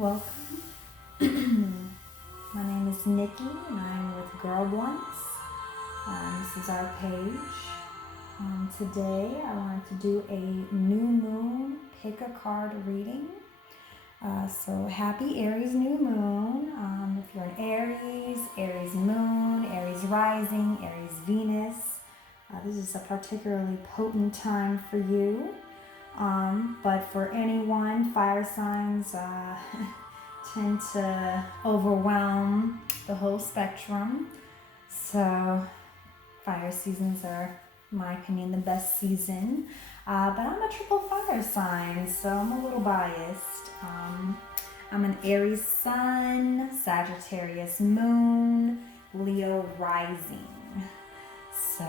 Welcome. My name is Nikki and I'm with Girl Blunts. This is our page. Today I wanted to do a new moon pick a card reading. So happy Aries new moon. If you're an Aries, Aries moon, Aries rising, Aries Venus, this is a particularly potent time for you. But for anyone, fire signs tend to overwhelm the whole spectrum. So fire seasons are, in my opinion, the best season. But I'm a triple fire sign, so I'm a little biased. I'm an Aries sun, Sagittarius moon, Leo rising. So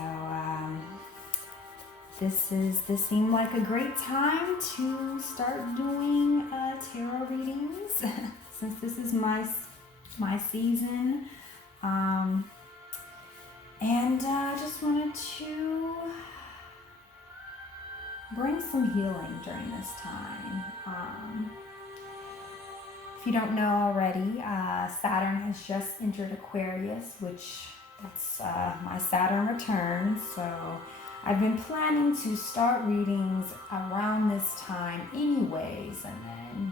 this seemed like a great time to start doing tarot readings since this is my season. And I just wanted to bring some healing during this time. If you don't know already, Saturn has just entered Aquarius, which that's my Saturn return. So I've been planning to start readings around this time anyways, and then,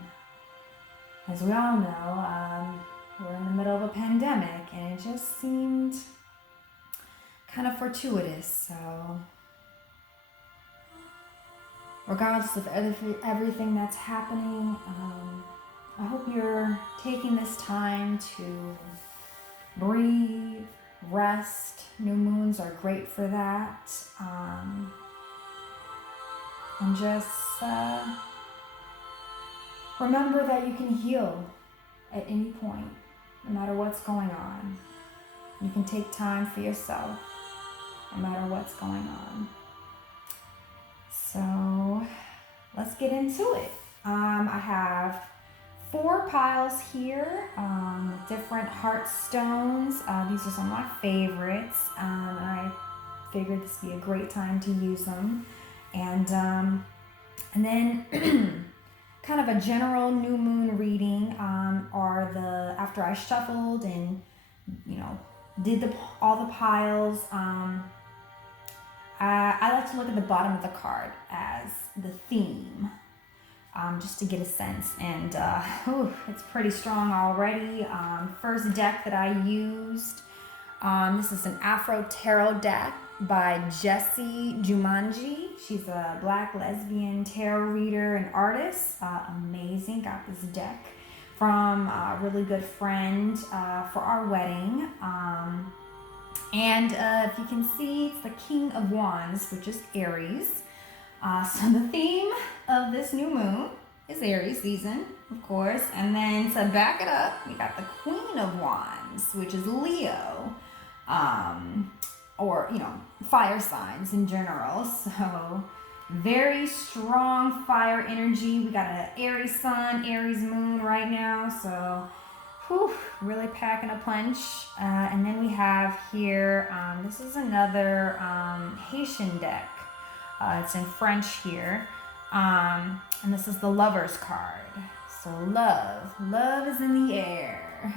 as we all know, we're in the middle of a pandemic, and it just seemed kind of fortuitous. So regardless of everything that's happening, I hope you're taking this time to breathe, rest. New moons are great for that. And just remember that you can heal at any point, no matter what's going on. You can take time for yourself, no matter what's going on. So let's get into it. I have 4 piles here, different heart stones. These are some of my favorites. I figured this would be a great time to use them. And then kind of a general new moon reading are after I shuffled and did all the piles. I like to look at the bottom of the card as the theme. Just to get a sense, and it's pretty strong already. First deck that I used, this is an Afro Tarot deck by Jessie Jumanji. She's a Black lesbian tarot reader and artist. Amazing. Got this deck from a really good friend for our wedding. And if you can see, it's the King of Wands, which is Aries. So the theme of this new moon is Aries season, of course. And then to back it up, we got the Queen of Wands, which is Leo, or, fire signs in general. So very strong fire energy. We got an Aries sun, Aries moon right now. So really packing a punch. And then we have here, this is another Haitian deck. It's in French here. And this is the Lover's card. So love is in the air.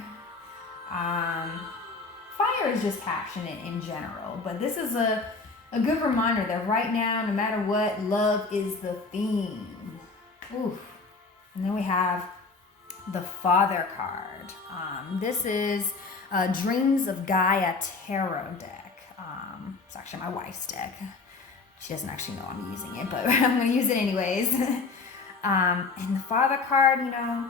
Fire is just passionate in general, but this is a good reminder that right now, no matter what, love is the theme. Oof. And then we have the Father card. This is Dreams of Gaia Tarot deck. It's actually my wife's deck. She doesn't actually know I'm using it, but I'm going to use it anyways. And the Father card, I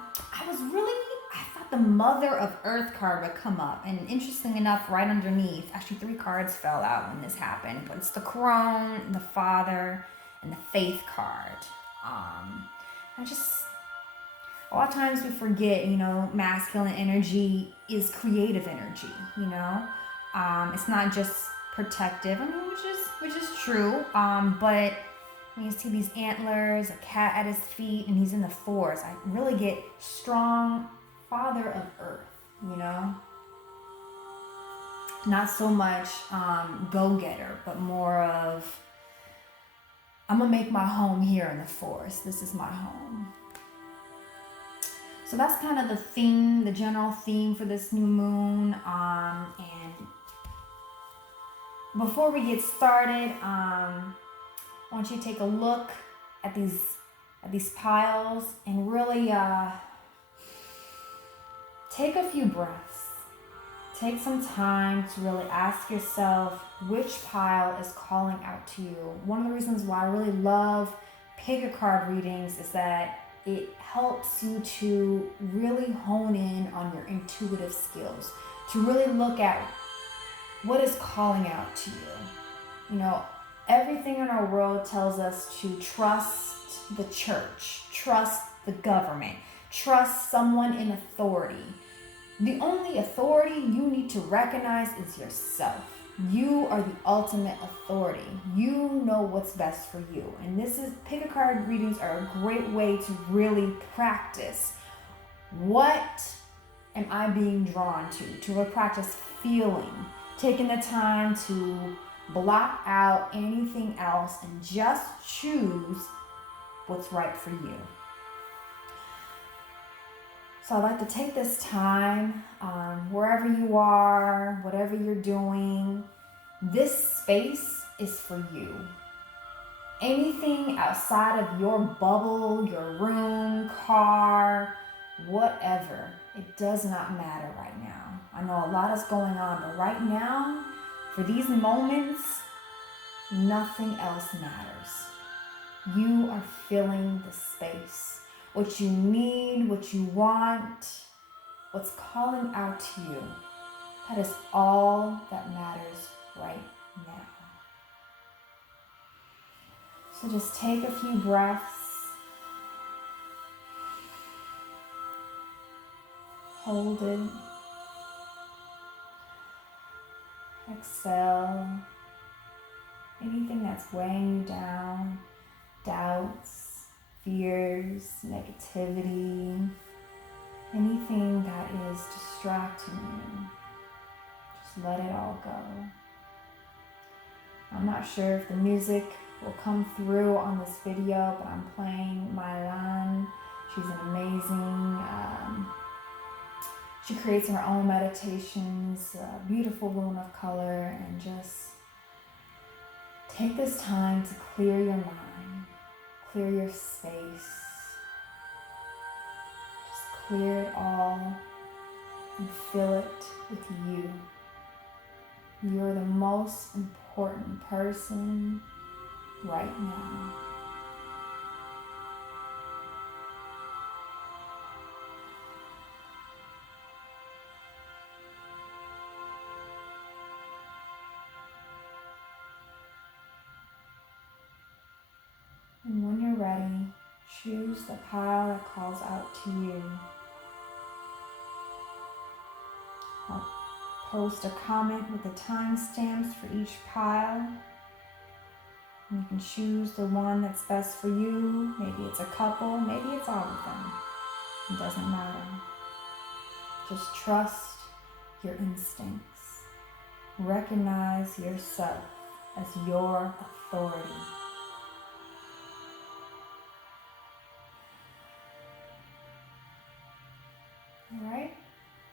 thought the Mother of Earth card would come up. And interesting enough, right underneath, actually 3 cards fell out when this happened. But it's the Crone, the Father, and the Faith card. A lot of times we forget, masculine energy is creative energy, It's not just protective, which is true, but when you see these antlers, a cat at his feet, and he's in the forest, I really get strong Father of Earth, not so much go-getter, but more of, I'm gonna make my home here in the forest. This is my home. So that's kind of the theme, the general theme for this new moon. And before we get started, I want you to take a look at these piles and really take a few breaths. Take some time to really ask yourself which pile is calling out to you. One of the reasons why I really love pick a card readings is that it helps you to really hone in on your intuitive skills, to really look at what is calling out to you. You know, everything in our world tells us to trust the church, trust the government, trust someone in authority. The only authority you need to recognize is yourself. You are the ultimate authority. You know what's best for you. And pick a card readings are a great way to really practice. What am I being drawn to really practice feeling, taking the time to block out anything else and just choose what's right for you. So I'd like to take this time, wherever you are, whatever you're doing, this space is for you. Anything outside of your bubble, your room, car, whatever, it does not matter right now. I know a lot is going on, but right now, for these moments, nothing else matters. You are filling the space. What you need, what you want, what's calling out to you, that is all that matters right now. So just take a few breaths. Hold it. Exhale. Anything that's weighing you down, doubts, fears, negativity, anything that is distracting you, just let it all go. I'm not sure if the music will come through on this video, but I'm playing Mylan. She's an amazing, she creates her own meditations, a beautiful woman of color, and just take this time to clear your mind. Clear your space. Just clear it all and fill it with you. You're the most important person right now. And when you're ready, choose the pile that calls out to you. I'll post a comment with the timestamps for each pile. And you can choose the one that's best for you. Maybe it's a couple, maybe it's all of them. It doesn't matter. Just trust your instincts. Recognize yourself as your authority. All right,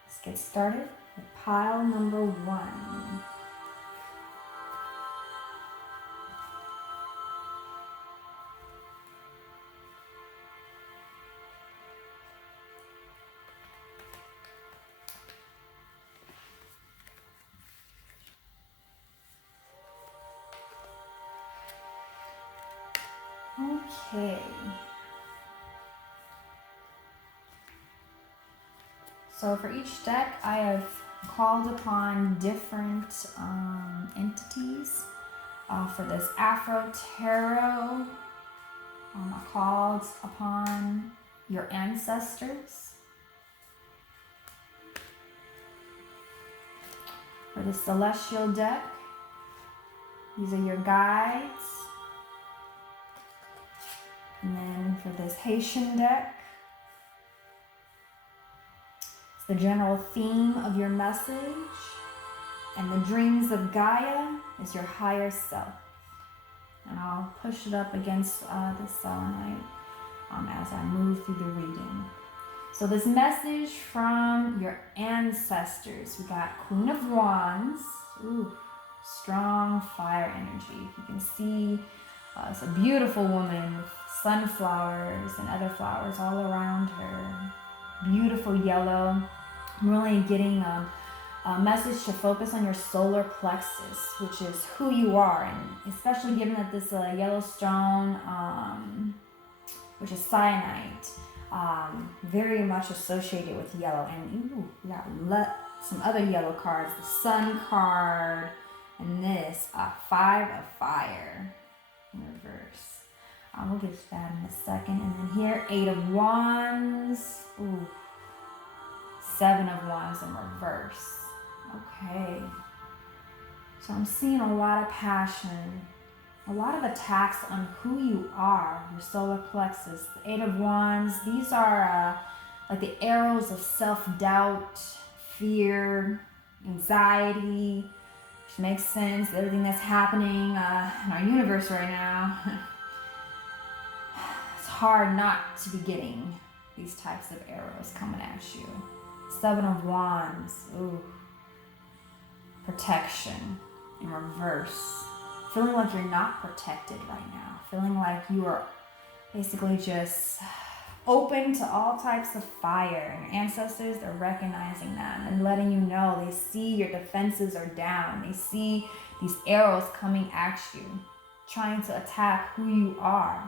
let's get started with pile number 1. Okay. So for each deck, I have called upon different entities. For this Afro Tarot, I called upon your ancestors. For the Celestial deck, these are your guides. And then for this Haitian deck, it's the general theme of your message. And the dreams of Gaia is your higher self. And I'll push it up against the selenite as I move through the reading. So this message from your ancestors. We got Queen of Wands. Ooh, strong fire energy. You can see it's a beautiful woman with sunflowers and other flowers all around her. Beautiful yellow. I'm really getting a message to focus on your solar plexus, which is who you are, and especially given that this yellow stone, which is cyanite, very much associated with yellow. And ooh, we got some other yellow cards, the Sun card, and this Five of Fire in reverse. We'll get to that in a second. And then here, Eight of Wands, ooh, Seven of Wands in reverse. Okay, so I'm seeing a lot of passion, a lot of attacks on who you are, your solar plexus. The Eight of Wands, these are like the arrows of self-doubt, fear, anxiety, which makes sense, everything that's happening in our universe right now. It's hard not to be getting these types of arrows coming at you. Seven of Wands, ooh. Protection in reverse. Feeling like you're not protected right now. Feeling like you are basically just open to all types of fire. And your ancestors, they're recognizing that and letting you know. They see your defenses are down. They see these arrows coming at you, trying to attack who you are.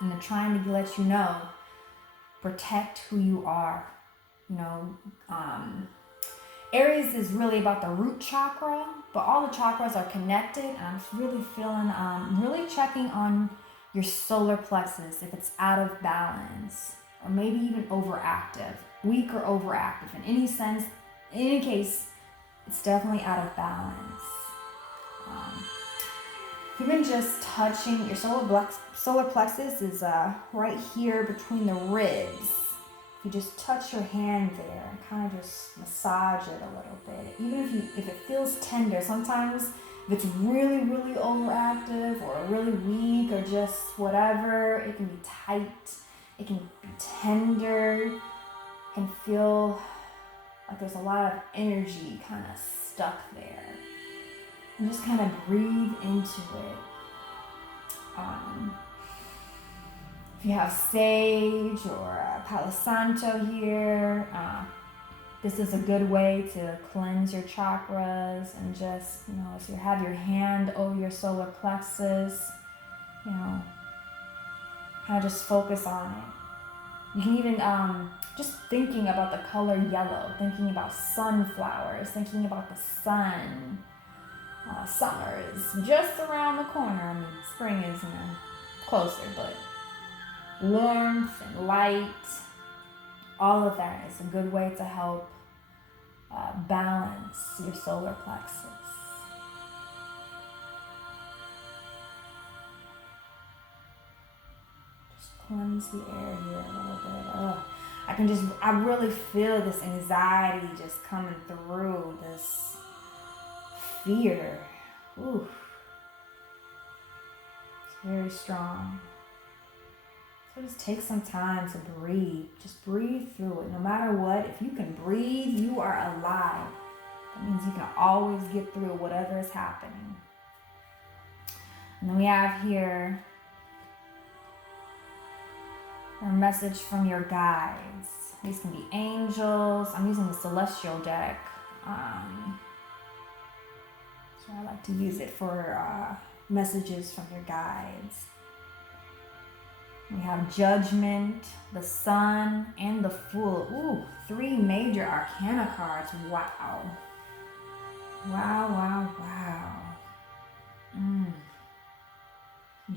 And they're trying to let you know, protect who you are. You know, Aries is really about the root chakra, but all the chakras are connected, and I'm really feeling, really checking on your solar plexus if it's out of balance, or maybe even overactive, weak or overactive. In any sense, in any case, it's definitely out of balance. Even just touching your solar plexus is right here between the ribs. You just touch your hand there and kind of just massage it a little bit. Even if it feels tender, sometimes if it's really, really overactive or really weak or just whatever, it can be tight, it can be tender, it can feel like there's a lot of energy kind of stuck there. And just kind of breathe into it. If you have sage or Palo Santo here, this is a good way to cleanse your chakras and just, if you have your hand over your solar plexus, kind of just focus on it. You can even, just thinking about the color yellow, thinking about sunflowers, thinking about the sun. Summer is just around the corner. I mean, spring is, closer, but warmth and light, all of that is a good way to help balance your solar plexus. Just cleanse the air here a little bit. I really feel this anxiety just coming through, this fear. Ooh. It's very strong. So just take some time to breathe. Just breathe through it. No matter what, if you can breathe, you are alive. That means you can always get through whatever is happening. And then we have here a message from your guides. These can be angels. I'm using the celestial deck. So I like to use it for messages from your guides. We have Judgment, the Sun, and the Fool. Ooh, 3 major arcana cards. Wow. Wow.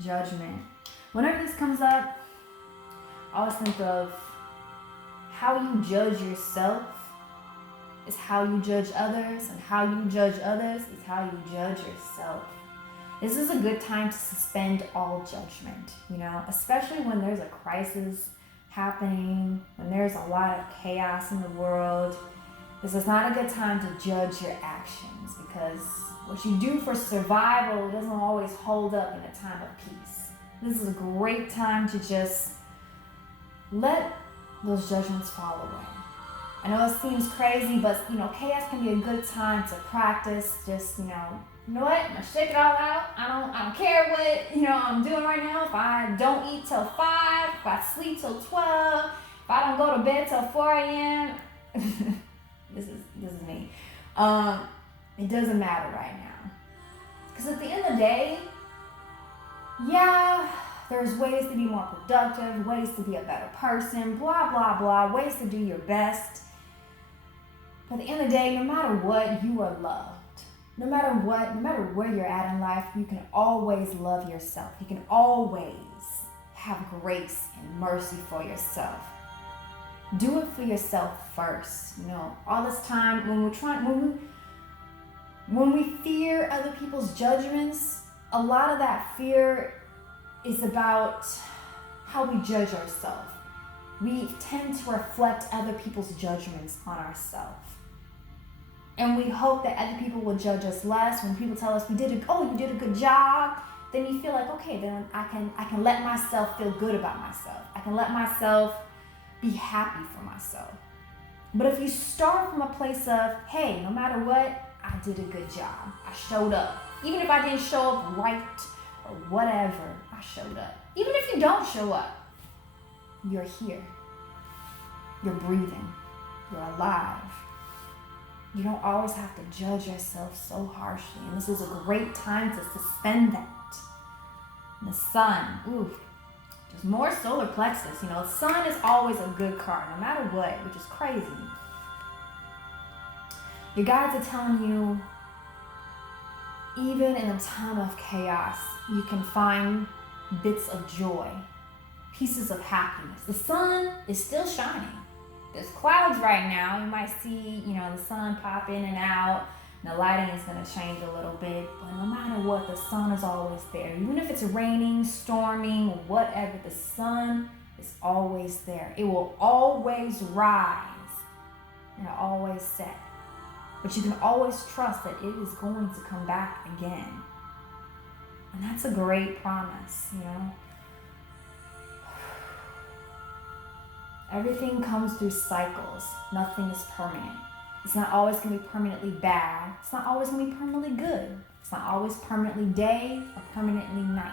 Judgment. Whenever this comes up, I always think of how you judge yourself is how you judge others, and how you judge others is how you judge yourself. This is a good time to suspend all judgment, especially when there's a crisis happening, when there's a lot of chaos in the world. This is not a good time to judge your actions, because what you do for survival doesn't always hold up in a time of peace. This is a great time to just let those judgments fall away. I know it seems crazy, but chaos can be a good time to practice. Just you know what? I'm gonna shake it all out. I don't care what I'm doing right now. If I don't eat till 5, if I sleep till 12, if I don't go to bed till 4 a.m. this is me. It doesn't matter right now, because at the end of the day, yeah, there's ways to be more productive, ways to be a better person, blah blah blah, ways to do your best. But at the end of the day, no matter what, you are loved. No matter what, no matter where you're at in life, you can always love yourself. You can always have grace and mercy for yourself. Do it for yourself first. All this time when we fear other people's judgments, a lot of that fear is about how we judge ourselves. We tend to reflect other people's judgments on ourselves. And we hope that other people will judge us less. When people tell us you did a good job, then you feel like, okay, then I can let myself feel good about myself. I can let myself be happy for myself. But if you start from a place of, hey, no matter what, I did a good job. I showed up. Even if I didn't show up right or whatever, I showed up. Even if you don't show up, you're here. You're breathing. You're alive. You don't always have to judge yourself so harshly. And this is a great time to suspend that. And the sun, there's more solar plexus. The sun is always a good card, no matter what, which is crazy. Your guides are telling you, even in a time of chaos, you can find bits of joy, pieces of happiness. The sun is still shining. There's clouds right now. You might see, the sun pop in and out. And the lighting is going to change a little bit. But no matter what, the sun is always there. Even if it's raining, storming, whatever, the sun is always there. It will always rise and always set. But you can always trust that it is going to come back again. And that's a great promise, Everything comes through cycles. Nothing is permanent. It's not always going to be permanently bad. It's not always going to be permanently good. It's not always permanently day or permanently night.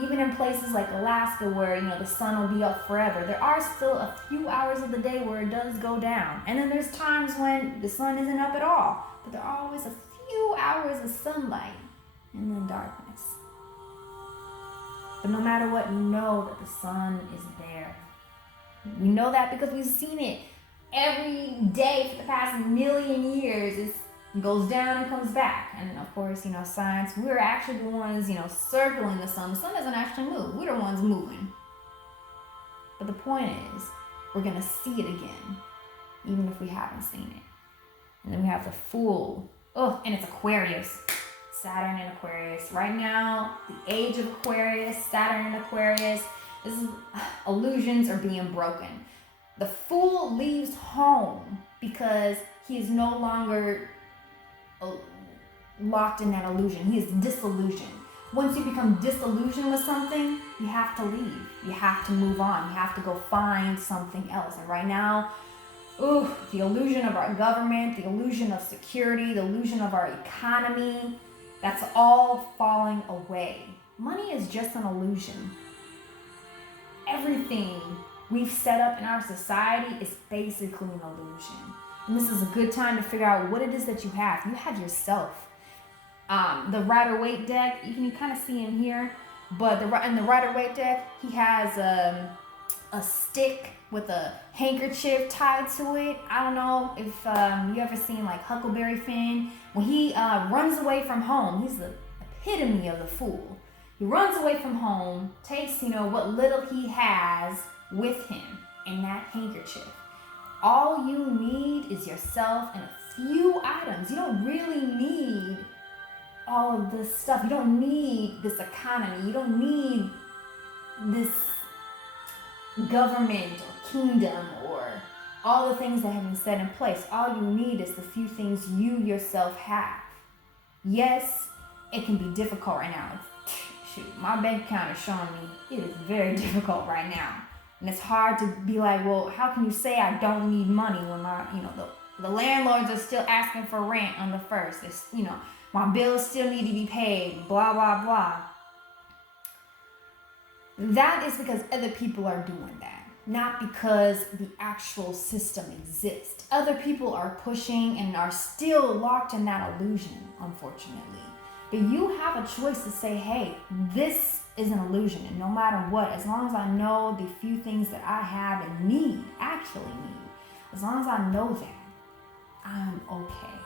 Even in places like Alaska where, the sun will be up forever, there are still a few hours of the day where it does go down. And then there's times when the sun isn't up at all. But there are always a few hours of sunlight and then darkness. But no matter what, you know that the sun is there. We know that because we've seen it every day for the past million years. It goes down and comes back. And of course, science, we're actually the ones, circling the sun. The sun doesn't actually move. We're the ones moving. But the point is, we're going to see it again, even if we haven't seen it. And then we have the Fool. And it's Aquarius. Saturn in Aquarius. Right now, the age of Aquarius, Saturn in Aquarius, illusions are being broken. The Fool leaves home because he is no longer locked in that illusion. He is disillusioned. Once you become disillusioned with something, you have to leave. You have to move on. You have to go find something else. And right now, the illusion of our government, the illusion of security, the illusion of our economy, that's all falling away. Money is just an illusion. Everything we've set up in our society is basically an illusion. And this is a good time to figure out what it is that you have. You have yourself. The Rider-Waite deck, you can kind of see him here, but in the Rider-Waite deck, he has a stick with a handkerchief tied to it. I don't know if you ever seen like Huckleberry Finn. When he runs away from home, he's the epitome of the Fool. He runs away from home, takes, what little he has with him in that handkerchief. All you need is yourself and a few items. You don't really need all of this stuff. You don't need this economy. You don't need this government or kingdom or all the things that have been set in place. All you need is the few things you yourself have. Yes, it can be difficult right now. My bank account is showing me it is very difficult right now. And it's hard to be like, well, how can you say I don't need money when the landlords are still asking for rent on the first. It's, my bills still need to be paid, blah, blah, blah. That is because other people are doing that, not because the actual system exists. Other people are pushing and are still locked in that illusion, unfortunately. But you have a choice to say, hey, this is an illusion, and no matter what, as long as I know the few things that I have and actually need, as long as I know that, I am okay.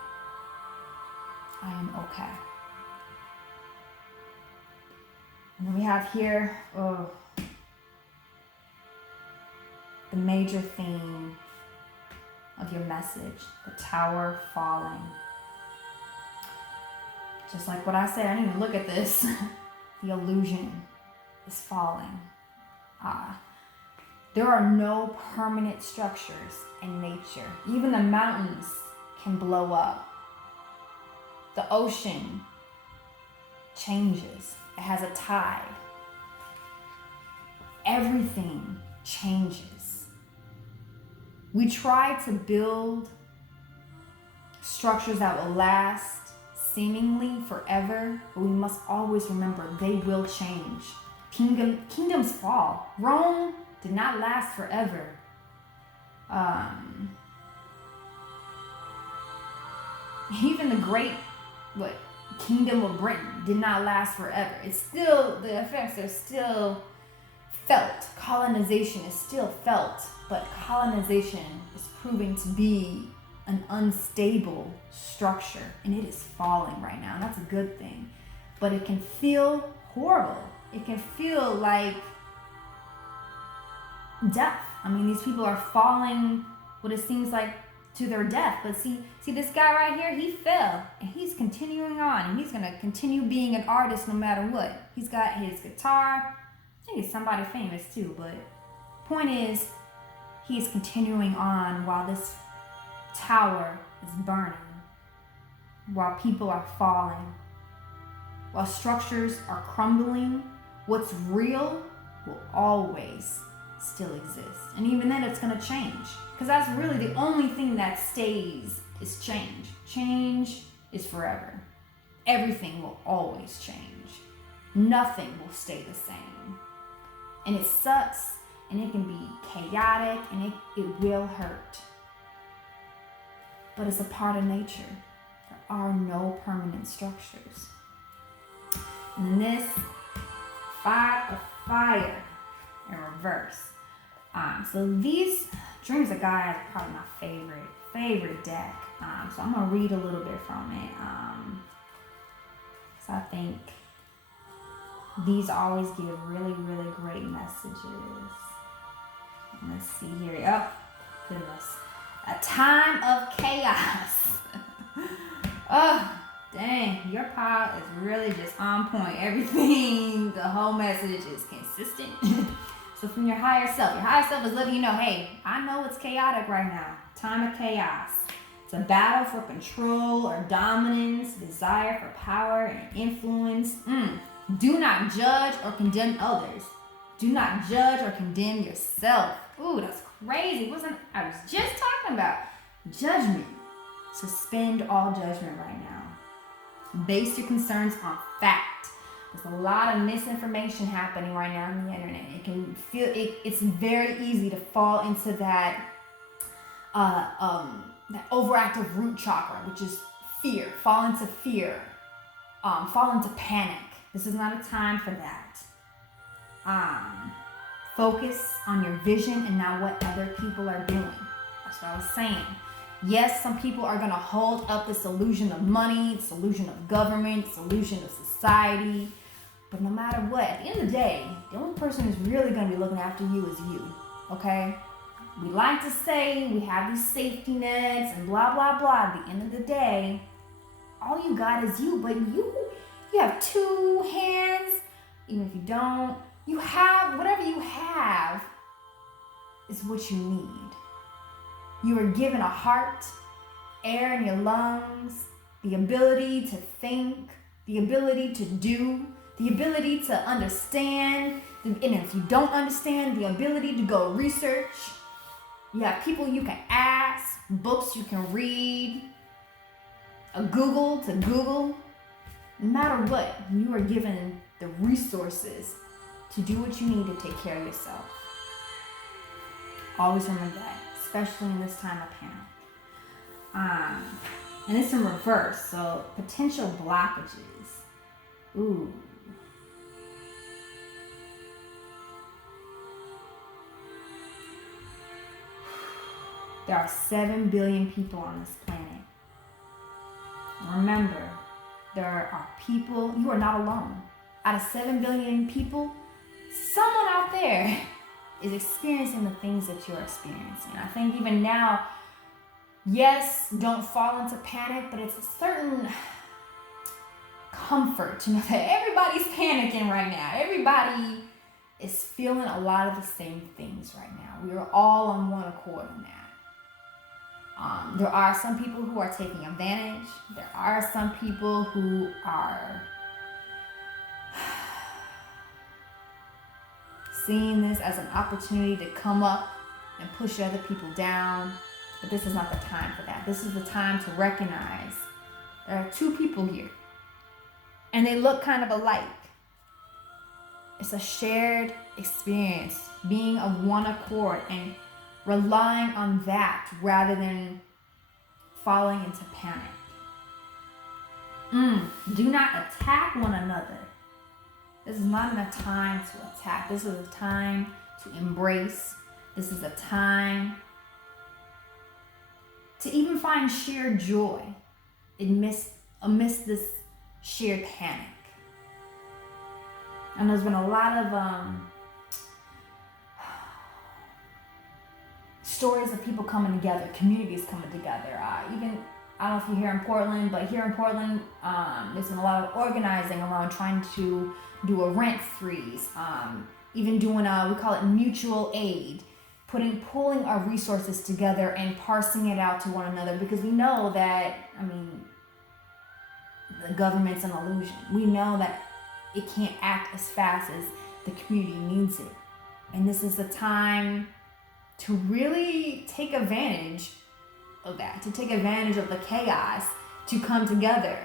I am okay. And then we have here, the major theme of your message, the tower falling. Just like what I said, I didn't even look at this. The illusion is falling. There are no permanent structures in nature. Even the mountains can blow up. The ocean changes. It has a tide. Everything changes. We try to build structures that will last seemingly forever, but we must always remember they will change. Kingdoms fall. Rome did not last forever. Even the great Kingdom of Britain did not last forever. It's still, the effects are still felt. Colonization is still felt, but colonization is proving to be an unstable structure, and it is falling right now, and that's a good thing. But it can feel horrible. It can feel like death. I mean, these people are falling what it seems like to their death. But see this guy right here, he fell, and he's continuing on, and he's gonna continue being an artist no matter what. He's got his guitar. I think it's somebody famous too, but point is, he's continuing on while this tower is burning, while people are falling, while structures are crumbling. What's real will always still exist, and even then it's going to change, because that's really the only thing that stays is change. Change is forever. Everything will always change. Nothing will stay the same, and it sucks, and it can be chaotic, and it will hurt. But it's a part of nature. There are no permanent structures. And then this 5 of Fire in reverse. So these Dreams of Gaia is probably my favorite deck. So I'm gonna read a little bit from it. So I think these always give really, really great messages. Let's see here. Oh, goodness. A time of chaos. Oh, dang. Your pile is really just on point. Everything, the whole message is consistent. So from your higher self is letting you know, hey, I know it's chaotic right now. Time of chaos. It's a battle for control or dominance, desire for power and influence. Do not judge or condemn others. Do not judge or condemn yourself. Ooh, that's crazy. I was just talking about judgment. Suspend all judgment right now. Base your concerns on fact. There's a lot of misinformation happening right now on the internet. It can feel it's very easy to fall into that overactive root chakra, which is fear. Fall into fear. Fall into panic. This is not a time for that. Focus on your vision and not what other people are doing. That's what I was saying. Yes, some people are going to hold up this illusion of money, this illusion of government, this illusion of society. But no matter what, at the end of the day, the only person who's really going to be looking after you is you. Okay? We like to say we have these safety nets and blah, blah, blah. At the end of the day, all you got is you. But you have two hands. Even if you don't, you have, whatever you have is what you need. You are given a heart, air in your lungs, the ability to think, the ability to do, the ability to understand, and if you don't understand, the ability to go research. You have people you can ask, books you can read, a Google to Google. No matter what, you are given the resources to do what you need to take care of yourself. Always remember that, especially in this time of panic. And it's in reverse, so potential blockages. Ooh. There are 7 billion people on this planet. Remember, there are people, you are not alone. Out of 7 billion people, someone out there is experiencing the things that you're experiencing. I think even now, yes, don't fall into panic, but it's a certain comfort to know that everybody's panicking right now. Everybody is feeling a lot of the same things right now. We are all on one accord on that. There are some people who are taking advantage. There are some people who are seeing this as an opportunity to come up and push other people down. But this is not the time for that. This is the time to recognize there are 2 people here. And they look kind of alike. It's a shared experience, being of one accord and relying on that rather than falling into panic. Do not attack one another. This is not a time to attack. This is a time to embrace. This is a time to even find shared joy amidst this shared panic. And there's been a lot of stories of people coming together, communities coming together. Even, I don't know if you're here in Portland, but here in Portland, there's been a lot of organizing around trying to do a rent freeze, even doing we call it mutual aid, pulling our resources together and parsing it out to one another, because we know that, the government's an illusion. We know that it can't act as fast as the community needs it. And this is the time to really take advantage of that, to take advantage of the chaos, to come together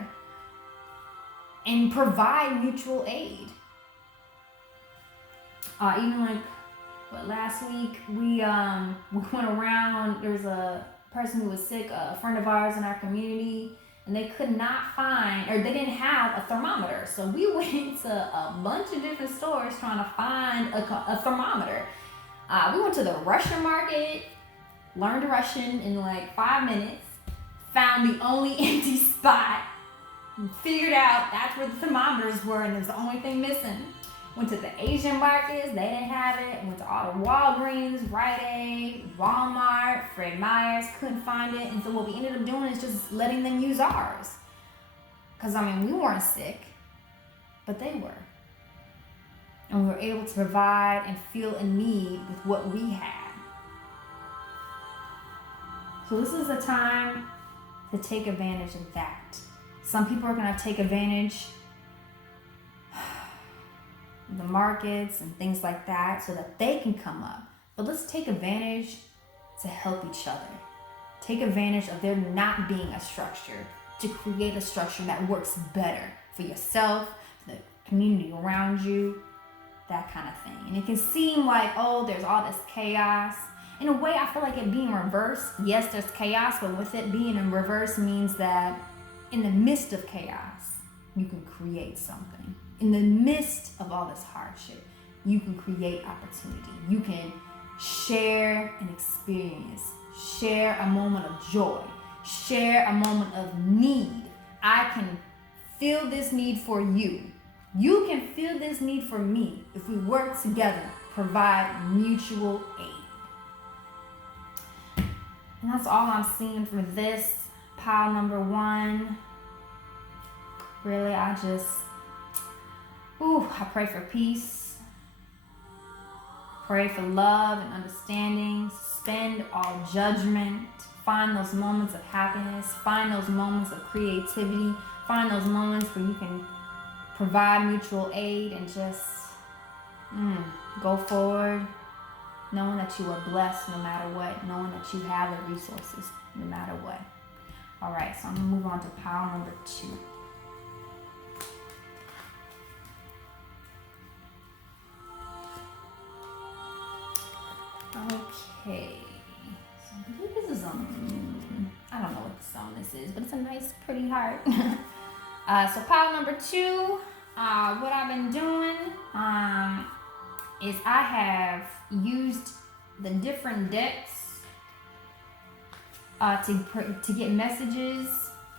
and provide mutual aid. Even last week, we went around, there was a person who was sick, a friend of ours in our community, and they could not find, or they didn't have a thermometer. So we went to a bunch of different stores trying to find a thermometer. We went to the Russian market, learned Russian in 5 minutes, found the only empty spot, figured out that's where the thermometers were, and it was the only thing missing. Went to the Asian markets, they didn't have it. Went to all the Walgreens, Rite Aid, Walmart, Fred Meyer's, couldn't find it. And so what we ended up doing is just letting them use ours. Because, we weren't sick, but they were. And we were able to provide and feel a need with what we had. So this is the time to take advantage of that. Some people are going to take advantage the markets and things like that so that they can come up. But let's take advantage to help each other. Take advantage of there not being a structure to create a structure that works better for yourself, for the community around you, that kind of thing. And it can seem like, there's all this chaos. In a way, I feel like it being reversed, yes, there's chaos, but with it being in reverse means that in the midst of chaos, you can create something. In the midst of all this hardship, you can create opportunity. You can share an experience, share a moment of joy, share a moment of need. I can feel this need for you. You can feel this need for me if we work together, provide mutual aid. And that's all I'm seeing for this pile number 1. Really, I pray for peace. Pray for love and understanding. Suspend all judgment. Find those moments of happiness. Find those moments of creativity. Find those moments where you can provide mutual aid and just go forward, knowing that you are blessed no matter what, knowing that you have the resources no matter what. All right, so I'm gonna move on to pile number 2. Okay, so I believe this is I don't know what the song this is, but it's a nice, pretty heart. So pile number 2, what I've been doing is I have used the different decks to get messages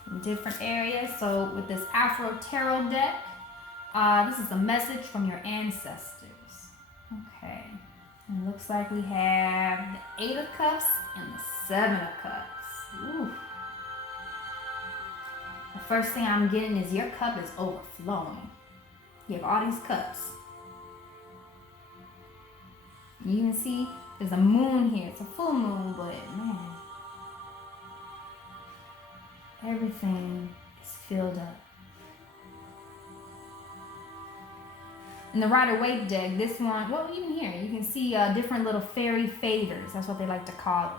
in different areas. So with this Afro Tarot deck, this is a message from your ancestors. Okay. And looks like we have the 8 of Cups and the 7 of Cups. Ooh. The first thing I'm getting is your cup is overflowing. You have all these cups. You can see there's a moon here. It's a full moon, but man, everything is filled up. In the Rider-Waite deck, this one, well, even here, you can see different little fairy favors. That's what they like to call it.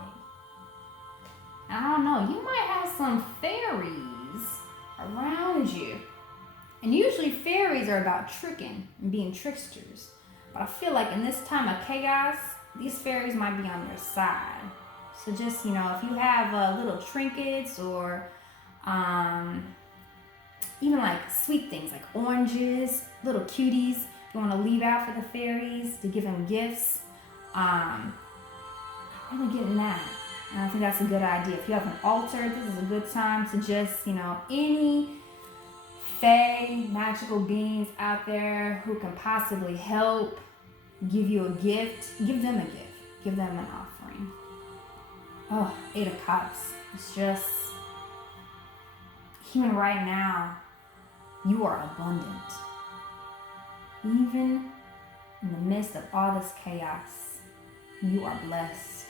I don't know, you might have some fairies around you. And usually fairies are about tricking and being tricksters. But I feel like in this time of chaos, these fairies might be on your side. So just, if you have little trinkets or even like sweet things like oranges, little cuties, you want to leave out for the fairies to give them gifts. I'm really getting that. And I think that's a good idea. If you have an altar, this is a good time to just, any fae, magical beings out there who can possibly help give you a gift, give them a gift. Give them an offering. Oh, 8 of Cups. It's just, even right now, you are abundant. Even in the midst of all this chaos, you are blessed.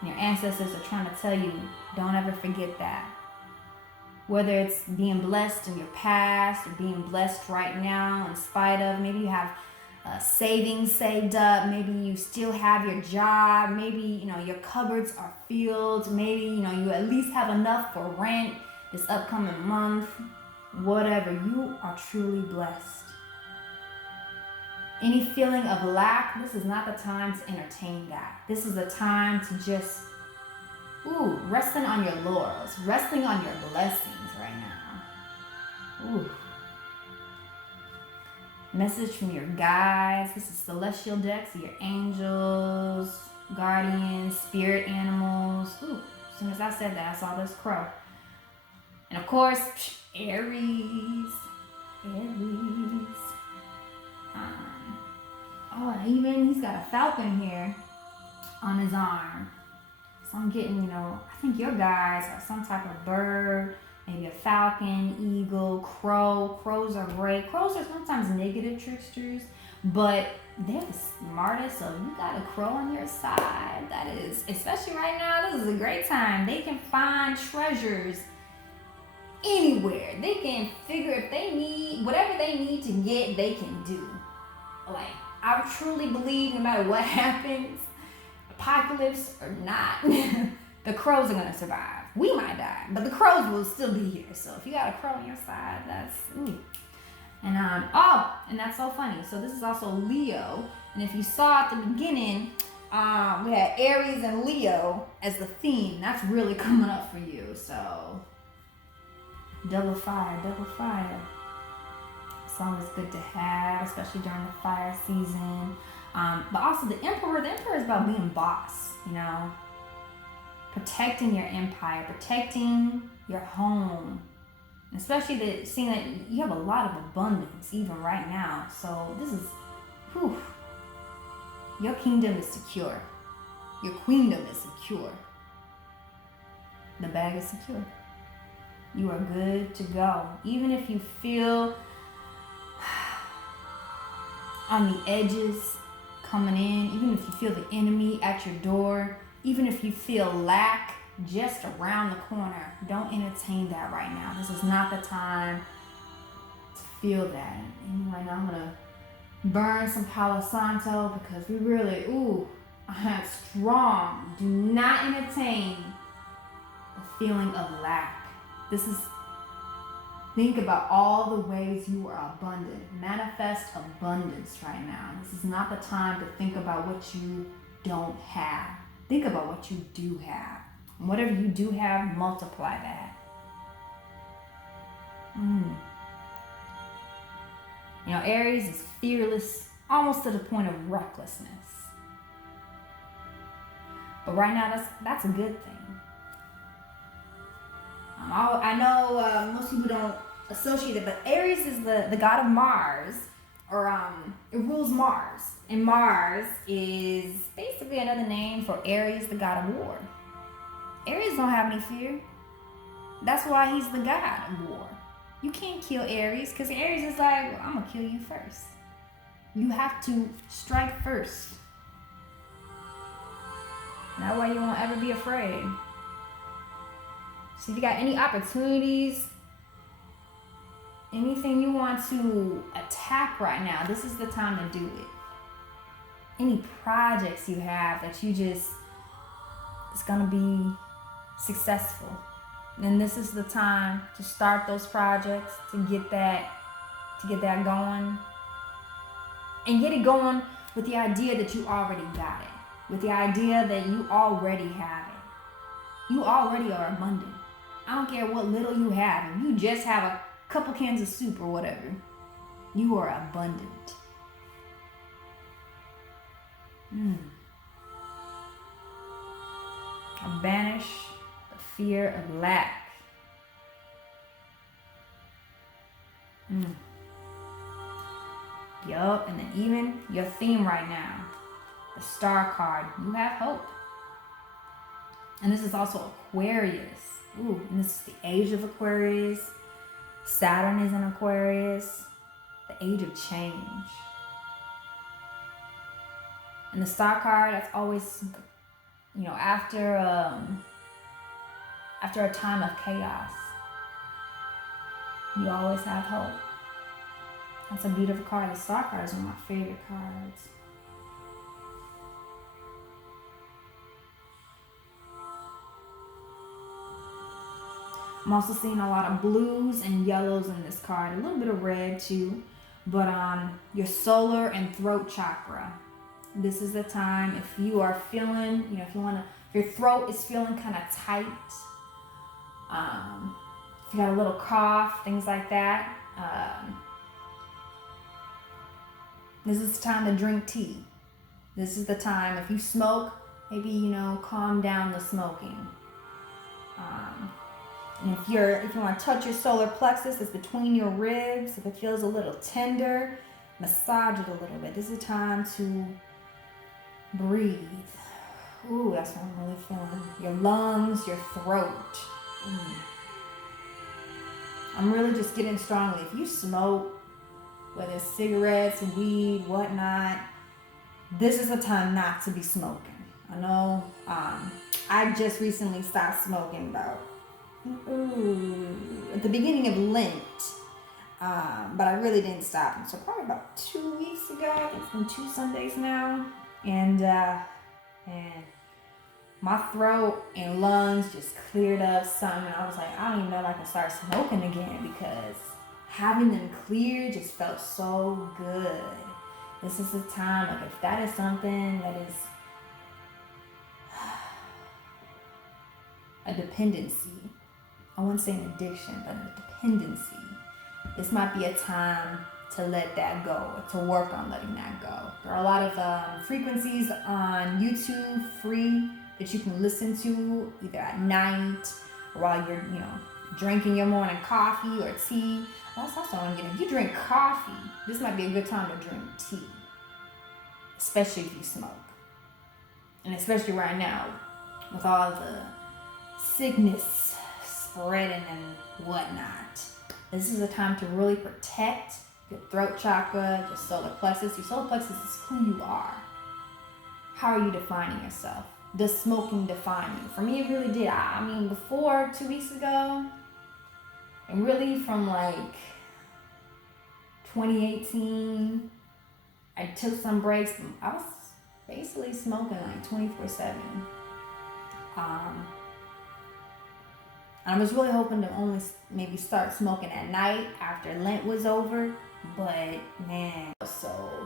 And your ancestors are trying to tell you, don't ever forget that. Whether it's being blessed in your past or being blessed right now in spite of, maybe you have savings saved up, maybe you still have your job, maybe, your cupboards are filled, maybe, you at least have enough for rent this upcoming month, whatever, you are truly blessed. Any feeling of lack, this is not the time to entertain that. This is the time to just, resting on your laurels, resting on your blessings right now. Message from your guides. This is celestial decks, your angels, guardians, spirit animals. As soon as I said that, I saw this crow. And of course, Aries. Even he's got a falcon here on his arm. So I'm getting, I think your guys are some type of bird, maybe a falcon, eagle, crow. Crows are great. Crows are sometimes negative tricksters, but they're the smartest. So you got a crow on your side. That is, especially right now, this is a great time. They can find treasures anywhere. They can figure if they need, whatever they need to get, they can do. Like, I truly believe no matter what happens, apocalypse or not, the crows are going to survive. We might die, but the crows will still be here. So if you got a crow on your side, that's, And that's so funny. So this is also Leo. And if you saw at the beginning, we had Aries and Leo as the theme. That's really coming up for you. So double fire, double fire. It's always good to have, especially during the fire season. But also the Emperor is about being boss, protecting your empire, protecting your home, especially seeing that you have a lot of abundance even right now. So this is, your kingdom is secure. Your queendom is secure. The bag is secure. You are good to go. Even if you feel on the edges coming in, even if you feel the enemy at your door, even if you feel lack just around the corner, don't entertain that right now. This is not the time to feel that. And right now I'm gonna burn some Palo Santo because we really, I'm strong. Do not entertain the feeling of lack. Think about all the ways you are abundant. Manifest abundance right now. This is not the time to think about what you don't have. Think about what you do have. And whatever you do have, multiply that. You know, Aries is fearless, almost to the point of recklessness. But right now, that's a good thing. I know most people don't associate it, but Aries is the god of Mars, or it rules Mars. And Mars is basically another name for Aries, the god of war. Aries don't have any fear. That's why he's the god of war. You can't kill Aries because Aries is like, well, I'm going to kill you first. You have to strike first. That way you won't ever be afraid. So if you got any opportunities, anything you want to attack right now, this is the time to do it. Any projects you have that it's going to be successful. Then this is the time to start those projects, to get that going. And get it going with the idea that you already got it. With the idea that you already have it. You already are abundant. I don't care what little you have. If you just have a couple cans of soup or whatever, you are abundant. I banish the fear of lack. Yup, and then even your theme right now, the star card, you have hope. And this is also Aquarius. And this is the age of Aquarius. Saturn is in Aquarius. The age of change. And the star card, that's always, after a time of chaos, you always have hope. That's a beautiful card. The star card is one of my favorite cards. I'm also seeing a lot of blues and yellows in this card. A little bit of red too. But your solar and throat chakra. This is the time if you are feeling, if your throat is feeling kind of tight. If you got a little cough, things like that. This is the time to drink tea. This is the time, if you smoke, maybe, calm down the smoking. And if you want to touch your solar plexus, it's between your ribs. If it feels a little tender, massage it a little bit. This is time to breathe. That's what I'm really feeling. Your lungs, your throat. I'm really just getting strongly. If you smoke, whether it's cigarettes, weed, whatnot, this is a time not to be smoking. I know I just recently stopped smoking about at the beginning of Lent, but I really didn't stop until probably about 2 weeks ago. I think it's been 2 Sundays now, and my throat and lungs just cleared up something. And I was like, I don't even know if I can start smoking again because having them clear just felt so good. This is the time, like if that is something that is a dependency, I wouldn't say an addiction, but a dependency, this might be a time to let that go, to work on letting that go. There are a lot of frequencies on YouTube free that you can listen to either at night or while you're, drinking your morning coffee or tea. That's also what I'm getting. If you drink coffee, this might be a good time to drink tea, especially if you smoke. And especially right now with all the sickness spreading and whatnot. This is a time to really protect your throat chakra, your solar plexus. Your solar plexus is who you are. How are you defining yourself? Does smoking define you? For me, it really did. I mean, before 2 weeks ago, and really from like 2018. I took some breaks. I was basically smoking like 24/7. I was really hoping to only maybe start smoking at night after Lent was over, but man, it was so